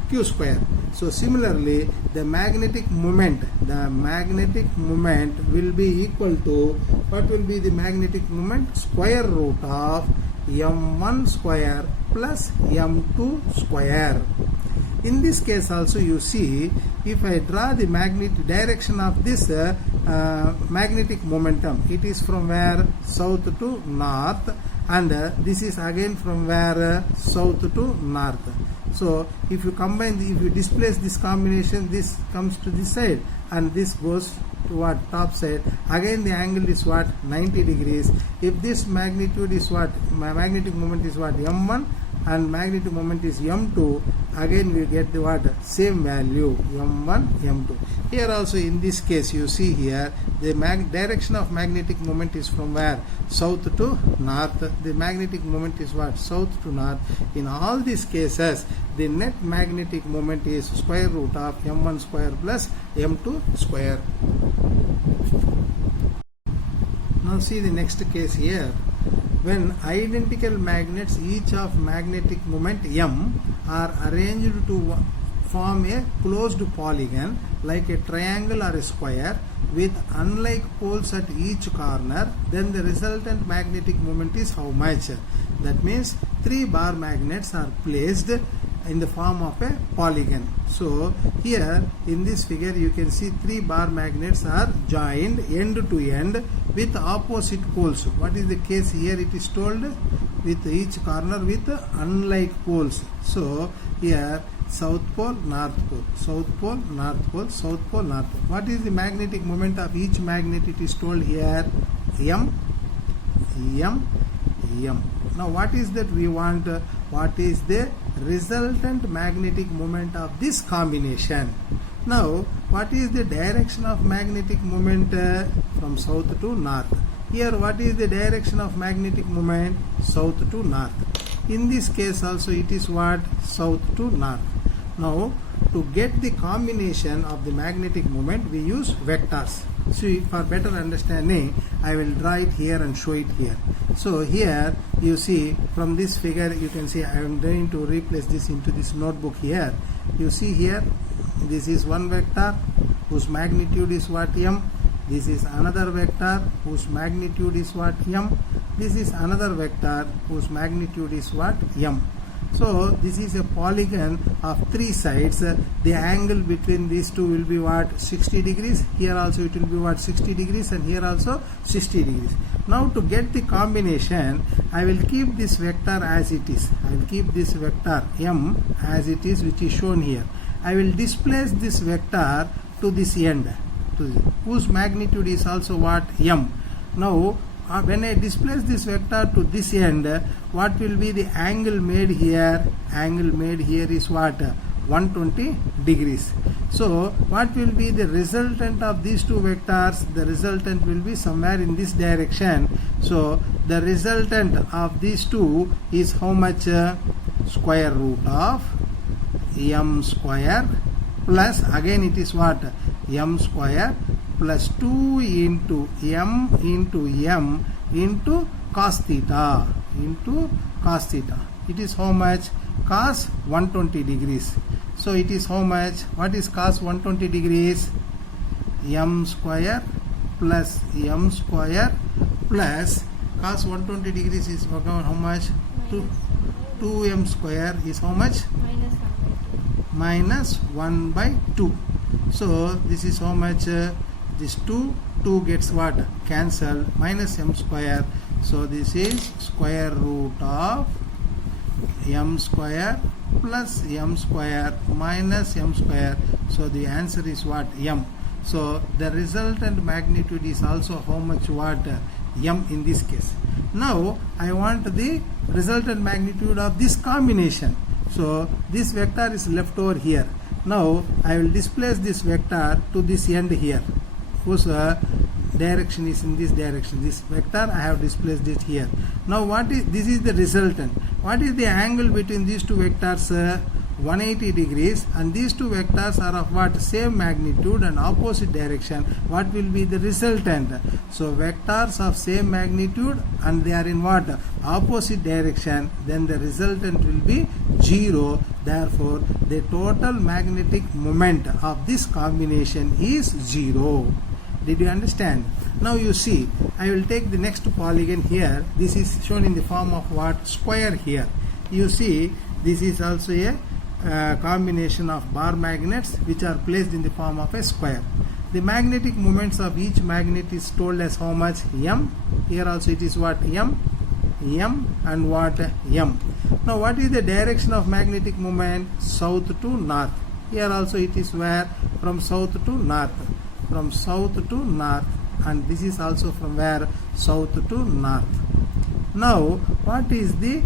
Q square. So similarly, the magnetic moment will be equal to, what will be the magnetic moment? Square root of M1 square plus M2 square. in this case also you see, if I draw the magnetic direction of this magnetic momentum, it is from where? South to north, and this is again from where? South to north. So if you combine, if you displace this combination, this comes to this side and this goes to what? Top side. Again the angle is what? 90 degrees. If this magnitude is what? Magnetic moment is what? M1, and magnetic moment is M2, again we get the what? Same value, M1, M2. Here also in this case you see here, the direction of magnetic moment is from where? South to north. The magnetic moment is what? South to north. In all these cases, the net magnetic moment is square root of M1 square plus M2 square. Now see the next case here. When identical magnets, each of magnetic moment M, are arranged to form a closed polygon like a triangle or a square with unlike poles at each corner, then the resultant magnetic moment is how much? That means 3 bar magnets are placed in the form of a polygon. So here in this figure you can see 3 bar magnets are joined end to end with opposite poles. What is the case here? It is told with each corner with unlike poles. So here south pole, north pole, south pole, north pole, south pole, north pole. What is the magnetic moment of each magnet? It is told here M, M, M. Now what is that we want? What is the resultant magnetic moment of this combination? Now what is the direction of magnetic moment? From south to north. Here what is the direction of magnetic moment? South to north. In this case also it is what? South to north. Now to get the combination of the magnetic moment we use vectors. See, for better understanding I will draw it here and show it here. So here you see from this figure you can see I am going to replace this into this notebook here. You see here this is one vector whose magnitude is what? M. This is another vector whose magnitude is what? M. This is another vector whose magnitude is what? M. So this is a polygon of 3 sides. The angle between these two will be what? 60 degrees. Here also it will be what? 60 degrees, and here also 60 degrees. Now to get the combination, I will keep this vector as it is. I will keep this vector M as it is, which is shown here. I will displace this vector to this end, whose magnitude is also what? M. Now when I displace this vector to this end, what will be the angle made here? Angle made here is what? 120 degrees. So what will be the resultant of these two vectors? The resultant will be somewhere in this direction. So the resultant of these two is how much? Square root of M square plus, again it is what? M square plus 2 into M into cos theta, into cos theta. It is how much? Cos 120 degrees. So it is how much? What is cos 120 degrees? M square plus M square plus cos 120 degrees is how much? 2M square is how much? Minus 1 by 2. So this is how much? This 2 gets what? Cancel, minus M square. So this is square root of M square plus M square minus M square. So the answer is what? M. So the resultant magnitude is also how much? What? M in this case. Now I want the resultant magnitude of this combination. So this vector is left over here. Now I will displace this vector to this end here, whose direction is in this direction. This vector I have displaced it here. Now what is this? Is the resultant. What is the angle between these two vectors? 180 degrees, and these two vectors are of what? Same magnitude and opposite direction. What will be the resultant? So vectors of same magnitude and they are in what? Opposite direction. Then the resultant will be 0. Therefore the total magnetic moment of this combination is 0. Did you understand? Now you see, I will take the next polygon here. This is shown in the form of what? Square here. You see, this is also a combination of bar magnets which are placed in the form of a square. The magnetic moments of each magnet is told as how much? M. Here also it is what? M, and what? M. Now what is the direction of magnetic moment? South to north. Here also it is where? From south to north. From south to north, and this is also from where? South to north. Now what is the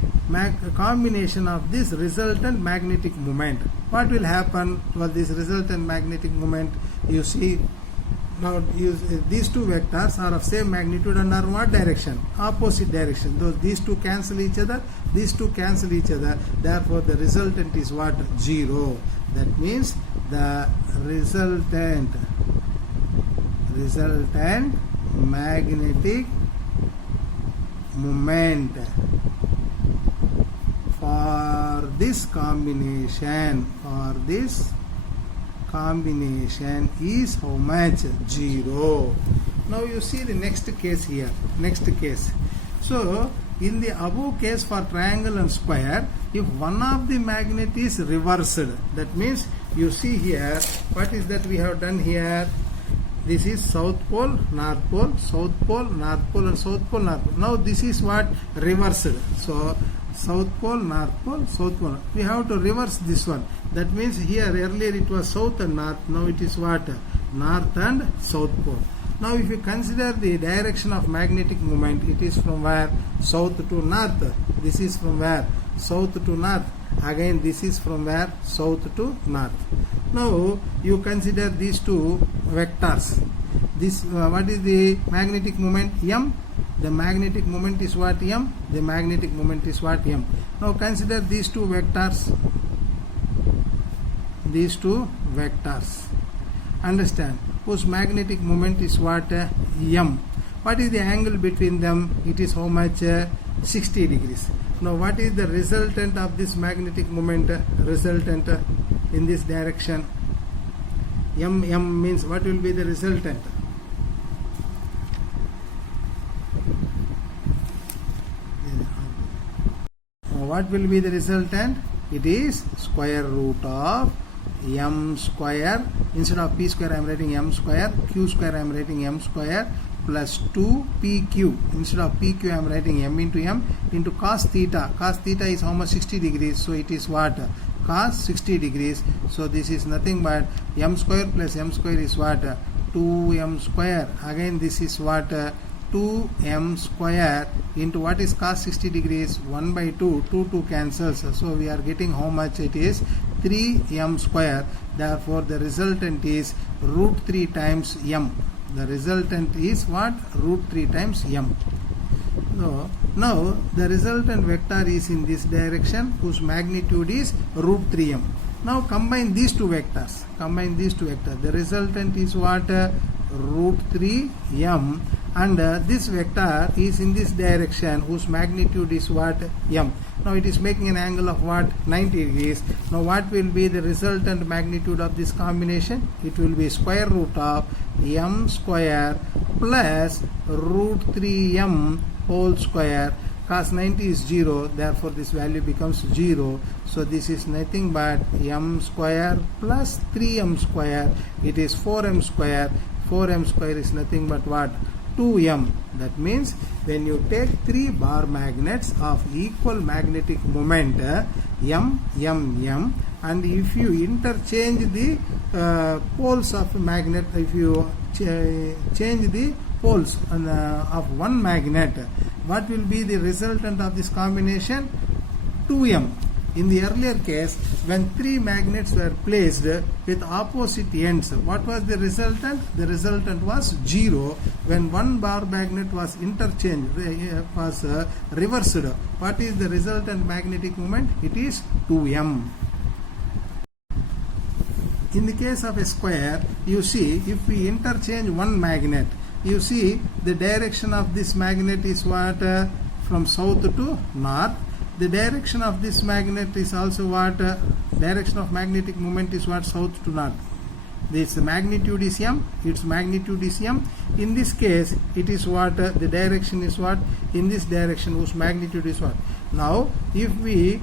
combination of this resultant magnetic moment? What will happen for this resultant magnetic moment? You see, now these two vectors are of same magnitude and are what direction? Opposite direction. These two cancel each other, these two cancel each other, therefore the resultant is what? 0. That means the resultant magnetic moment for this combination is how much? 0. Now you see the next case here. Next case. So in the above case for triangle and square, if one of the magnet is reversed, that means you see here, what is that we have done here? This is south pole, north pole, south pole, north pole, and south pole, north pole. Now this is what? Reversed. So south pole, north pole, south pole. We have to reverse this one. That means here earlier it was south and north. Now it is what? North and south pole. Now if you consider the direction of magnetic moment, it is from where? South to north. This is from where? South to north. Again this is from where? South to north. Now you consider these two vectors. This what is the magnetic moment? M. The magnetic moment is what? M. The magnetic moment is what? M. Now consider these two vectors. These two vectors. Understand? Whose magnetic moment is what? M. What is the angle between them? It is how much? 60 degrees. Now what is the resultant of this magnetic moment? Resultant in this direction. M means what will be the resultant? What will be the resultant? It is square root of m square. Instead of p square I am writing m square. Q square I am writing m square plus 2pq. Instead of pq I am writing m into cos theta. Cos theta is how much? 60 degrees. So it is what? Cos 60 degrees. So this is nothing but m square plus m square is what? 2m square. Again this is what? 2m square into what is cos 60 degrees? 1 by 2. 2 cancels. So we are getting how much it is? 3m square. Therefore the resultant is root 3 times m. The resultant is what? Root 3 times m. So now the resultant vector is in this direction, whose magnitude is root 3m. Now combine these two vectors. Combine these two vectors. The resultant is what? Root 3m, and this vector is in this direction, whose magnitude is what? M. Now it is making an angle of what? 90 degrees. Now what will be the resultant magnitude of this combination? It will be square root of m square plus root 3m whole square. Cos 90 is 0, therefore this value becomes 0. So this is nothing but m square plus 3m square. It is 4m square. 4m square is nothing but what? 2m. That means when you take 3 bar magnets of equal magnetic moment, m, and if you interchange the poles of a magnet, if you change the poles of one magnet, what will be the resultant of this combination? 2m. In the earlier case, when 3 magnets were placed with opposite ends, what was the resultant? The resultant was 0. When one bar magnet was interchanged, was reversed, what is the resultant magnetic moment? It is 2m. In the case of a square, you see, if we interchange one magnet, you see the direction of this magnet is what? From south to north. The direction of this magnet is also what? Direction of magnetic moment is what? South to north. This magnitude is m. Its magnitude is m. In this case, it is what? The direction is what? In this direction, whose magnitude is what? Now, if we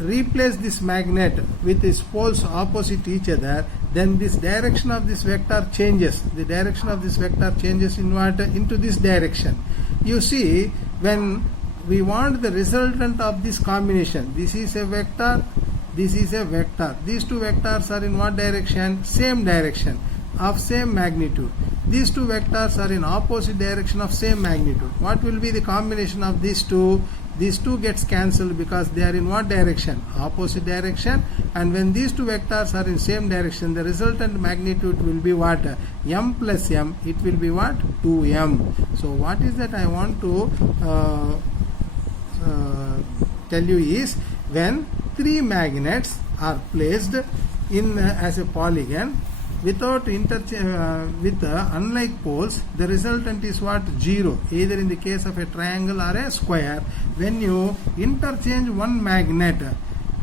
replace this magnet with its poles opposite each other, then this direction of this vector changes. The direction of this vector changes in what? Into this direction. You see, when we want the resultant of this combination, this is a vector, this is a vector. These two vectors are in what direction? Same direction, of same magnitude. These two vectors are in opposite direction of same magnitude. What will be the combination of these two? These two gets cancelled because they are in what direction? Opposite direction. And when these two vectors are in same direction, the resultant magnitude will be what? M plus M. It will be what? 2M. So what is that I want to tell you is, when three magnets are placed in as a polygon without with unlike poles, the resultant is what? 0, either in the case of a triangle or a square. When you interchange one magnet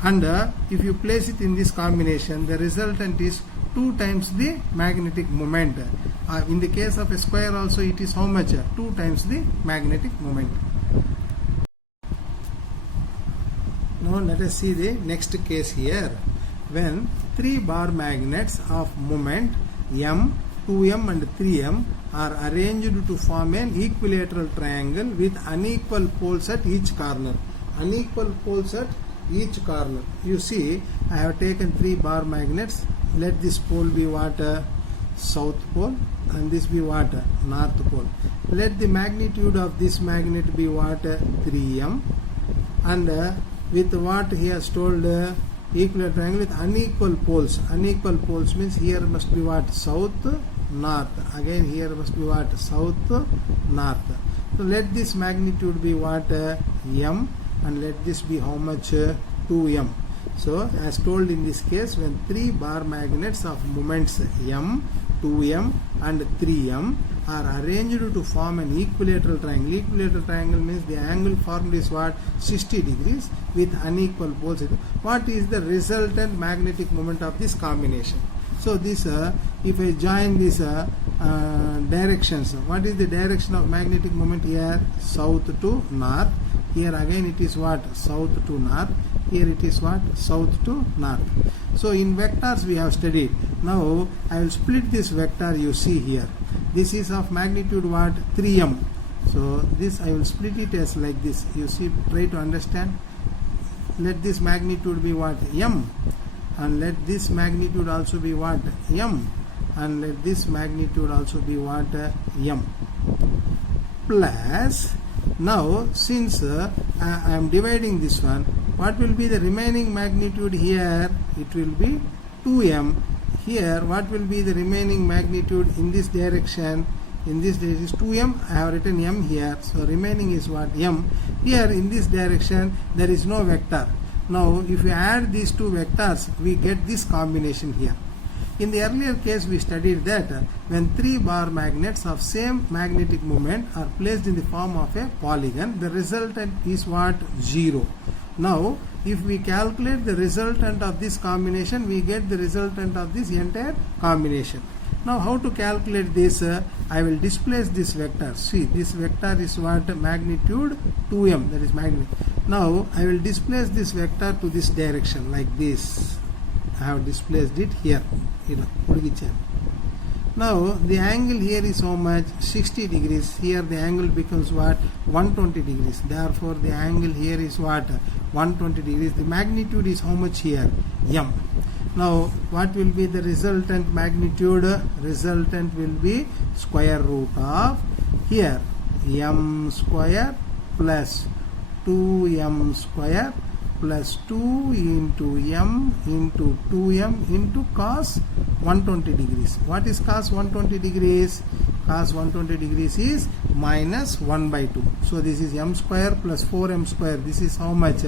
and if you place it in this combination, the resultant is 2 times the magnetic moment. In the case of a square also, it is how much? 2 times the magnetic moment. Now let us see the next case here. When 3 bar magnets of moment M, 2M and 3M are arranged to form an equilateral triangle with unequal poles at each corner. Unequal poles at each corner. You see, I have taken 3 bar magnets. Let this pole be what? South pole, and this be what? North pole. Let the magnitude of this magnet be what? 3M, and with what he has told, equilateral triangle with unequal poles. Unequal poles means here must be what? South, north. Again here must be what? South, north. So let this magnitude be what? M, and let this be how much? 2M. So as told in this case, when 3 bar magnets of moments M, 2M and 3M are arranged to form an equilateral triangle. Equilateral triangle means the angle formed is what? 60 degrees with unequal poles. What is the resultant magnetic moment of this combination? So this, if I join these directions, what is the direction of magnetic moment here? South to north. Here again it is what? South to north. Here it is what? South to north. So in vectors we have studied. Now I will split this vector you see here. This is of magnitude what? 3M. So this I will split it as like this. You see, try to understand. Let this magnitude be what? M. And let this magnitude also be what? M. And let this magnitude also be what? M. Plus, now since I am dividing this one, what will be the remaining magnitude here? It will be 2M. Here what will be the remaining magnitude in this direction? In this direction is 2M. I have written M here, so remaining is what? M. Here in this direction there is no vector. Now if we add these two vectors, we get this combination here. In the earlier case we studied that when 3 bar magnets of same magnetic moment are placed in the form of a polygon, the resultant is what? 0. Now if we calculate the resultant of this combination, we get the resultant of this entire combination. Now how to calculate this? I will displace this vector. See, this vector is what? Magnitude 2M, that is magnitude. Now I will displace this vector to this direction like this. I have displaced it here. Now the angle here is how much? 60 degrees. Here the angle becomes what? 120 degrees. Therefore the angle here is what? 120 degrees. The magnitude is how much here? M. Now what will be the resultant magnitude? Resultant will be square root of here M square plus 2M square plus 2 into M into 2M into cos 120 degrees. What is cos 120 degrees? Cos 120 degrees is minus 1 by 2. So this is M square plus 4M square. This is how much?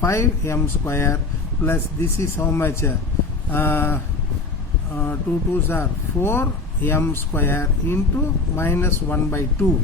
5M square plus this is how much? 2 2s are 4M square into minus 1 by 2.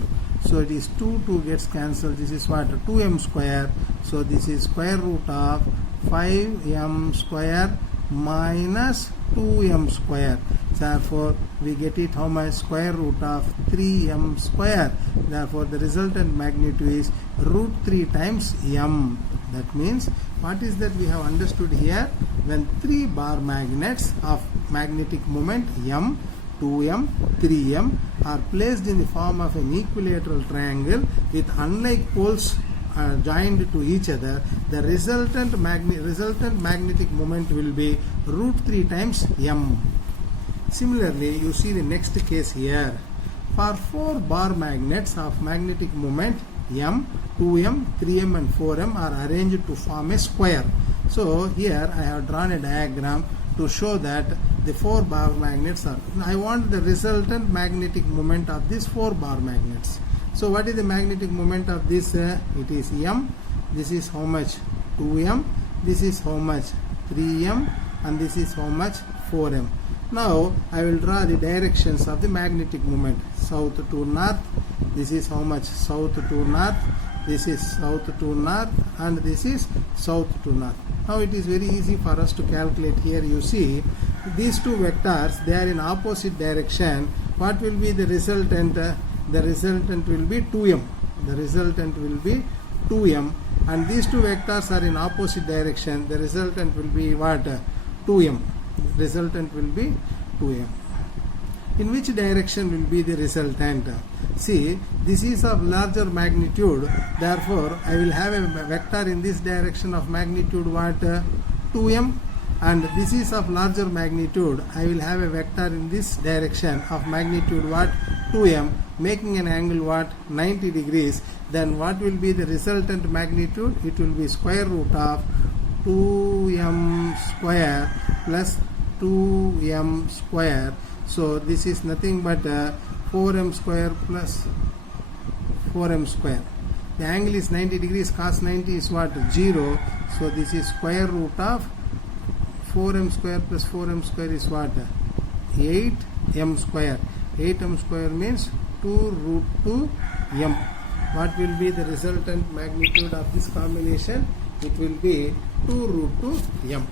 So it is 2 gets cancelled. This is what? 2M square. So this is square root of 5M square minus 2M square. Therefore we get it how much? Square root of 3M square. Therefore the resultant magnitude is root 3 times M. That means What is that we have understood here? When three bar magnets of magnetic moment M, 2M, 3M are placed in the form of an equilateral triangle with unlike poles joined to each other, the resultant magnetic moment will be root 3 times M. Similarly, you see the next case here. For 4 bar magnets of magnetic moment M, 2M, 3M and 4M are arranged to form a square. So here I have drawn a diagram to show that the 4 bar magnets are, I want the resultant magnetic moment of these 4 bar magnets. So what is the magnetic moment of this? It is M, this is how much? 2M, this is how much? 3M and this is how much? 4M. Now I will draw the directions of the magnetic moment. South to north, this is how much? South to north, this is south to north and this is south to north. Now it is very easy for us to calculate. Here you see these two vectors, they are in opposite direction. What will be the resultant? The resultant will be 2M. The resultant will be 2M and these two vectors are in opposite direction. The resultant will be what? 2M. Resultant will be 2M. In which direction will be the resultant? See, this is of larger magnitude, therefore I will have a vector in this direction of magnitude what? 2M, and this is of larger magnitude, I will have a vector in this direction of magnitude what? 2M, making an angle what? 90 degrees. Then what will be the resultant magnitude? It will be square root of 2M square plus 2M square. So this is nothing but 4M square plus 4M square. The angle is 90 degrees, cos 90 is what? 0. So this is square root of 4M square plus 4M square is what? 8M square. 8M square means 2 root 2M. What will be the resultant magnitude of this combination? It will be 2 root 2M.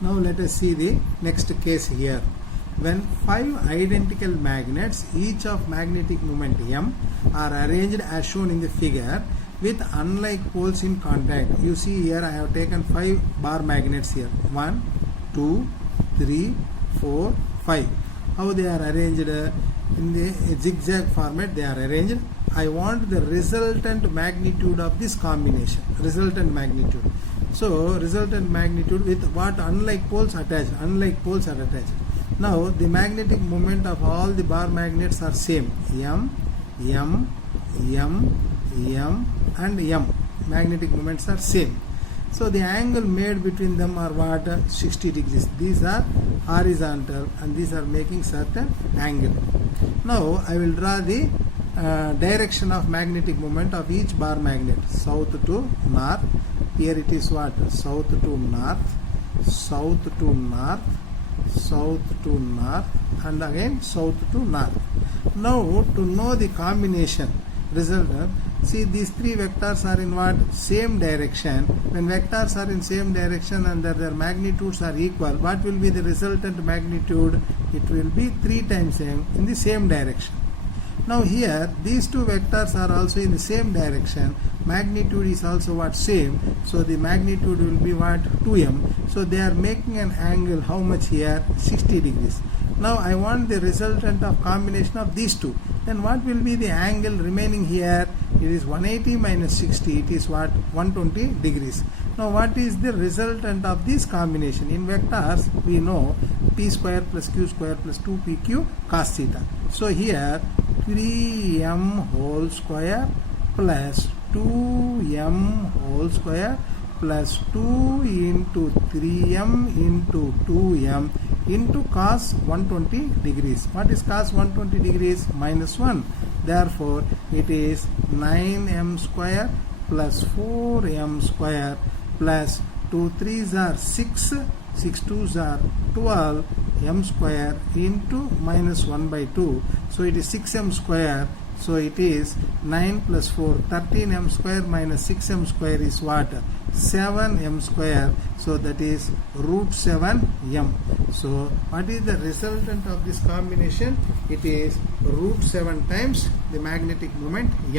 Now let us see the next case here. When 5 identical magnets, each of magnetic moment M, are arranged as shown in the figure with unlike poles in contact. You see here I have taken 5 bar magnets here. 1, 2, 3, 4, 5. How they are arranged? In the zigzag format they are arranged. I want the resultant magnitude of this combination. Resultant magnitude. So resultant magnitude with what? Unlike poles attached. Unlike poles are attached. Now the magnetic moment of all the bar magnets are same. M, M, M, M and M. Magnetic moments are same. So the angle made between them are what? 60 degrees. These are horizontal and these are making certain angle. Now I will draw the direction of magnetic moment of each bar magnet. South to north. Here it is what? South to north, south to north, south to north and again south to north. Now to know the combination resultant, see these three vectors are in what? Same direction. When vectors are in same direction and their magnitudes are equal, what will be the resultant magnitude? It will be 3 times m in the same direction. Now here these two vectors are also in the same direction. Magnitude is also what? Same. So the magnitude will be what? 2m. So they are making an angle how much here? 60 degrees. Now I want the resultant of combination of these two. Then what will be the angle remaining here? It is 180 minus 60. It is what? 120 degrees. Now what is the resultant of this combination? In vectors we know p square plus q square plus 2pq cos theta. So here 3m whole square plus 2m whole square plus 2 into 3m into 2m into cos 120 degrees. What is cos 120 degrees? Minus 1. Therefore it is 9m square plus 4m square plus 2 3s are 6, 6 2s are 12 m square into minus 1 by 2. So it is 6m square. So it is 9 plus 4, 13m square minus 6m square is what? 7m square. So that is root 7m. So what is the resultant of this combination? It is root 7 times the magnetic moment m.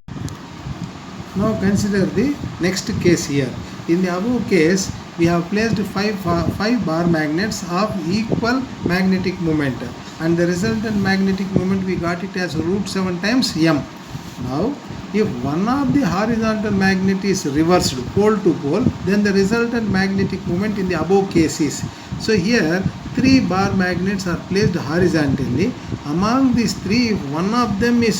Now consider the next case here. In the above case, we have placed five bar magnets of equal magnetic moment, and the resultant magnetic moment we got it as root 7 times m. Now, if one of the horizontal magnet is reversed pole to pole, then the resultant magnetic moment in the above case is. So here 3 bar magnets are placed horizontally. Among these 3, if one of them is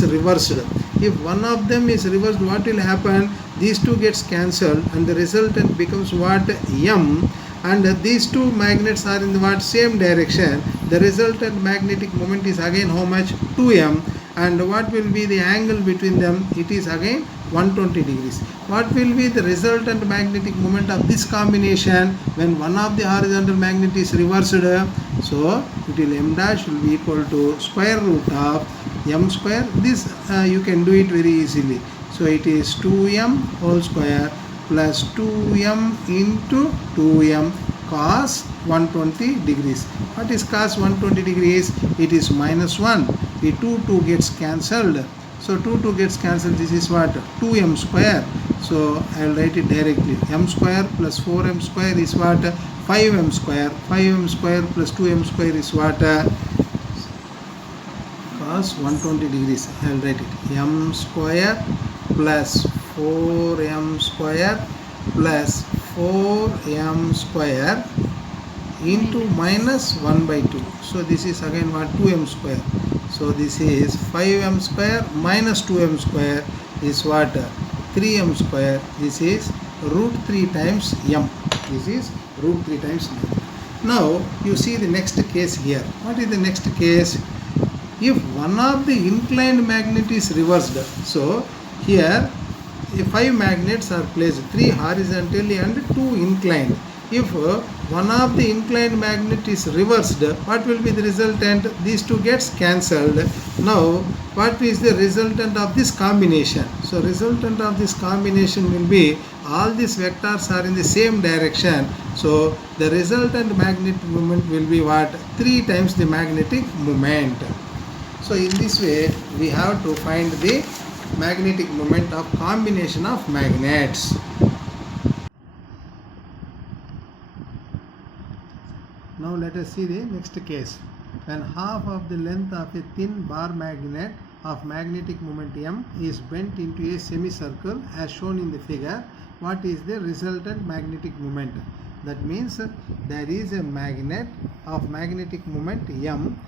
reversed, what will happen? These two gets cancelled and the resultant becomes what? M. And these two magnets are in the what? Same direction. The resultant magnetic moment is again how much? 2m. And what will be the angle between them? It is again 120 degrees. What will be the resultant magnetic moment of this combination when one of the horizontal magnet is reversed? So it will m dash will be equal to square root of m square. This you can do it very easily. So it is 2m whole square plus 2m into 2m cos 120 degrees. What is cos 120 degrees? It is minus 1. The 2 gets cancelled. So 2 gets cancelled. This is what? 2m square. So I will write it directly. M square plus 4m square is what? 5m square. 5m square plus 2m square is what? Cos 120 degrees. I will write it. M square plus 4m square plus 4m square into minus 1 by 2. So this is again what? 2m square. So this is 5m square minus 2m square is what? 3m square. This is root 3 times m. This is root 3 times m. Now you see the next case here. What is the next case? If one of the inclined magnet is reversed. So here 5 magnets are placed, 3 horizontally and 2 inclined. If one of the inclined magnet is reversed, what will be the resultant? These two gets cancelled. Now what is the resultant of this combination? So resultant of this combination will be all these vectors are in the same direction. So the resultant magnetic moment will be what? 3 times the magnetic moment. So in this way we have to find the magnetic moment of combination of magnets. Now let us see the next case. When half of the length of a thin bar magnet of magnetic moment m is bent into a semicircle as shown in the figure, what is the resultant magnetic moment? That means there is a magnet of magnetic moment m.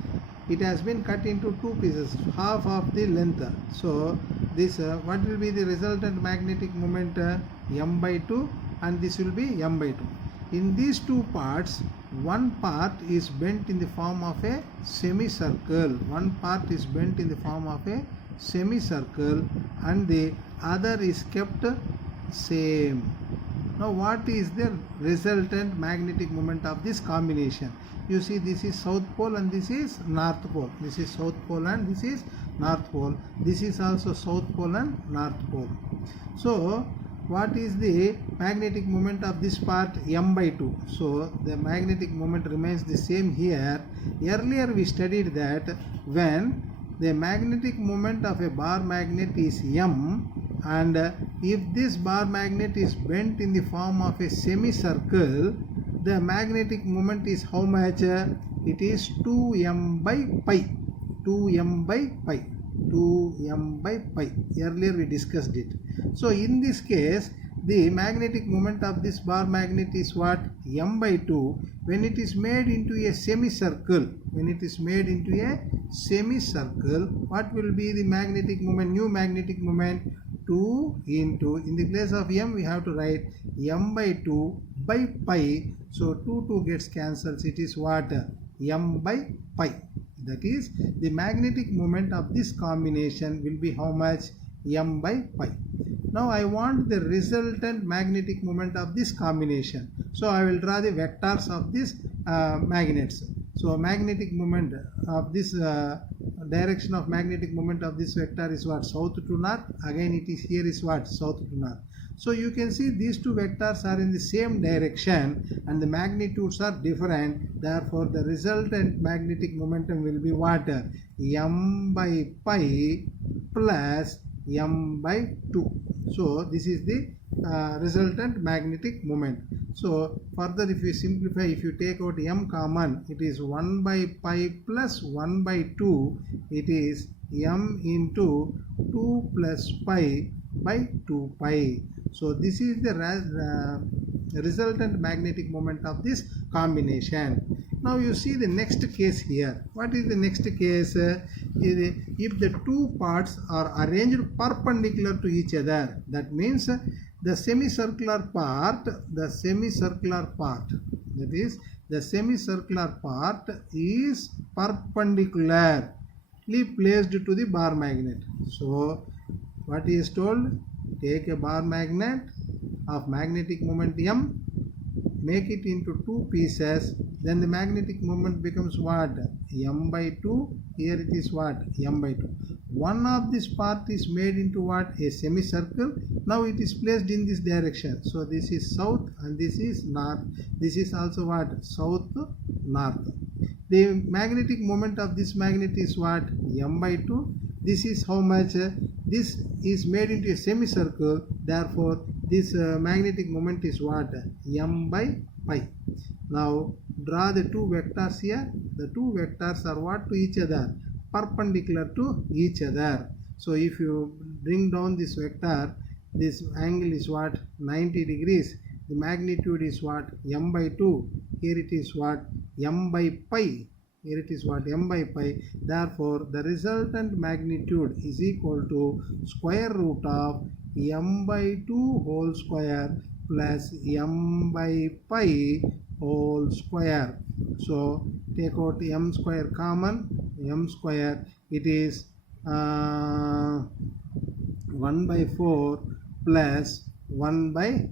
It has been cut into 2 pieces, half of the length. So this what will be the resultant magnetic moment? M by 2, and this will be m by 2. In these 2 parts, one part is bent in the form of a semicircle. One part is bent in the form of a semicircle and the other is kept same. Now what is the resultant magnetic moment of this combination? You see, this is south pole and this is north pole. This is south pole and this is north pole. This is also south pole and north pole. So what is the magnetic moment of this part? M by 2. So the magnetic moment remains the same here. Earlier we studied that when the magnetic moment of a bar magnet is m, and if this bar magnet is bent in the form of a semicircle, the magnetic moment is how much? It is 2m by pi. 2m by pi. 2m by pi. Earlier we discussed it. So in this case, the magnetic moment of this bar magnet is what? M by 2. When it is made into a semicircle, what will be the magnetic moment, new magnetic moment? 2 into, in the place of m we have to write m by 2 by pi. So 2 gets cancelled. It is what? M by pi. That is, the magnetic moment of this combination will be how much? M by pi. Now I want the resultant magnetic moment of this combination. So I will draw the vectors of these magnets. So magnetic moment of this direction of magnetic moment of this vector is what? South to north. Again it is here is what? South to north. So you can see these 2 vectors are in the same direction and the magnitudes are different. Therefore the resultant magnetic momentum will be what? M by pi plus m by 2. So this is the resultant magnetic moment. So further, if you simplify, if you take out m common, it is 1 by pi plus 1 by 2. It is m into 2 plus pi by 2 pi. So this is the resultant magnetic moment of this combination. Now you see the next case here. What is the next case? If the two parts are arranged perpendicular to each other, that means the semicircular part, that is the semicircular part is perpendicularly placed to the bar magnet. So what is told? Take a bar magnet of magnetic moment m, make it into two pieces, then the magnetic moment becomes what? M by 2. Here it is what? M by 2. One of this part is made into what? A semicircle. Now it is placed in this direction. So this is south and this is north. This is also what? South, north. The magnetic moment of this magnet is what? M by 2. This is how much? This is made into a semicircle. Therefore, this magnetic moment is what? M by pi. Now, draw the two vectors here. The two vectors are what to each other? Perpendicular to each other. So, if you bring down this vector, this angle is what? 90 degrees. The magnitude is what? M by 2. Here it is what? M by pi. Here it is what? M by pi. Therefore, the resultant magnitude is equal to square root of m by 2 whole square plus m by pi whole square. So, take out m square common. M square, it is 1 by 4 plus 1 by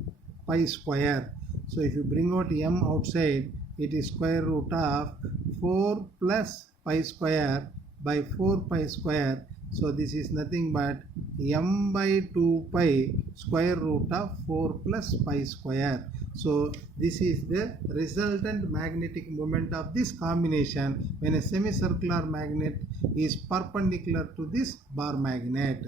pi square. So, if you bring out m outside, it is square root of 4 plus pi square by 4 pi square. So this is nothing but m by 2 pi square root of 4 plus pi square. So this is the resultant magnetic moment of this combination when a semicircular magnet is perpendicular to this bar magnet.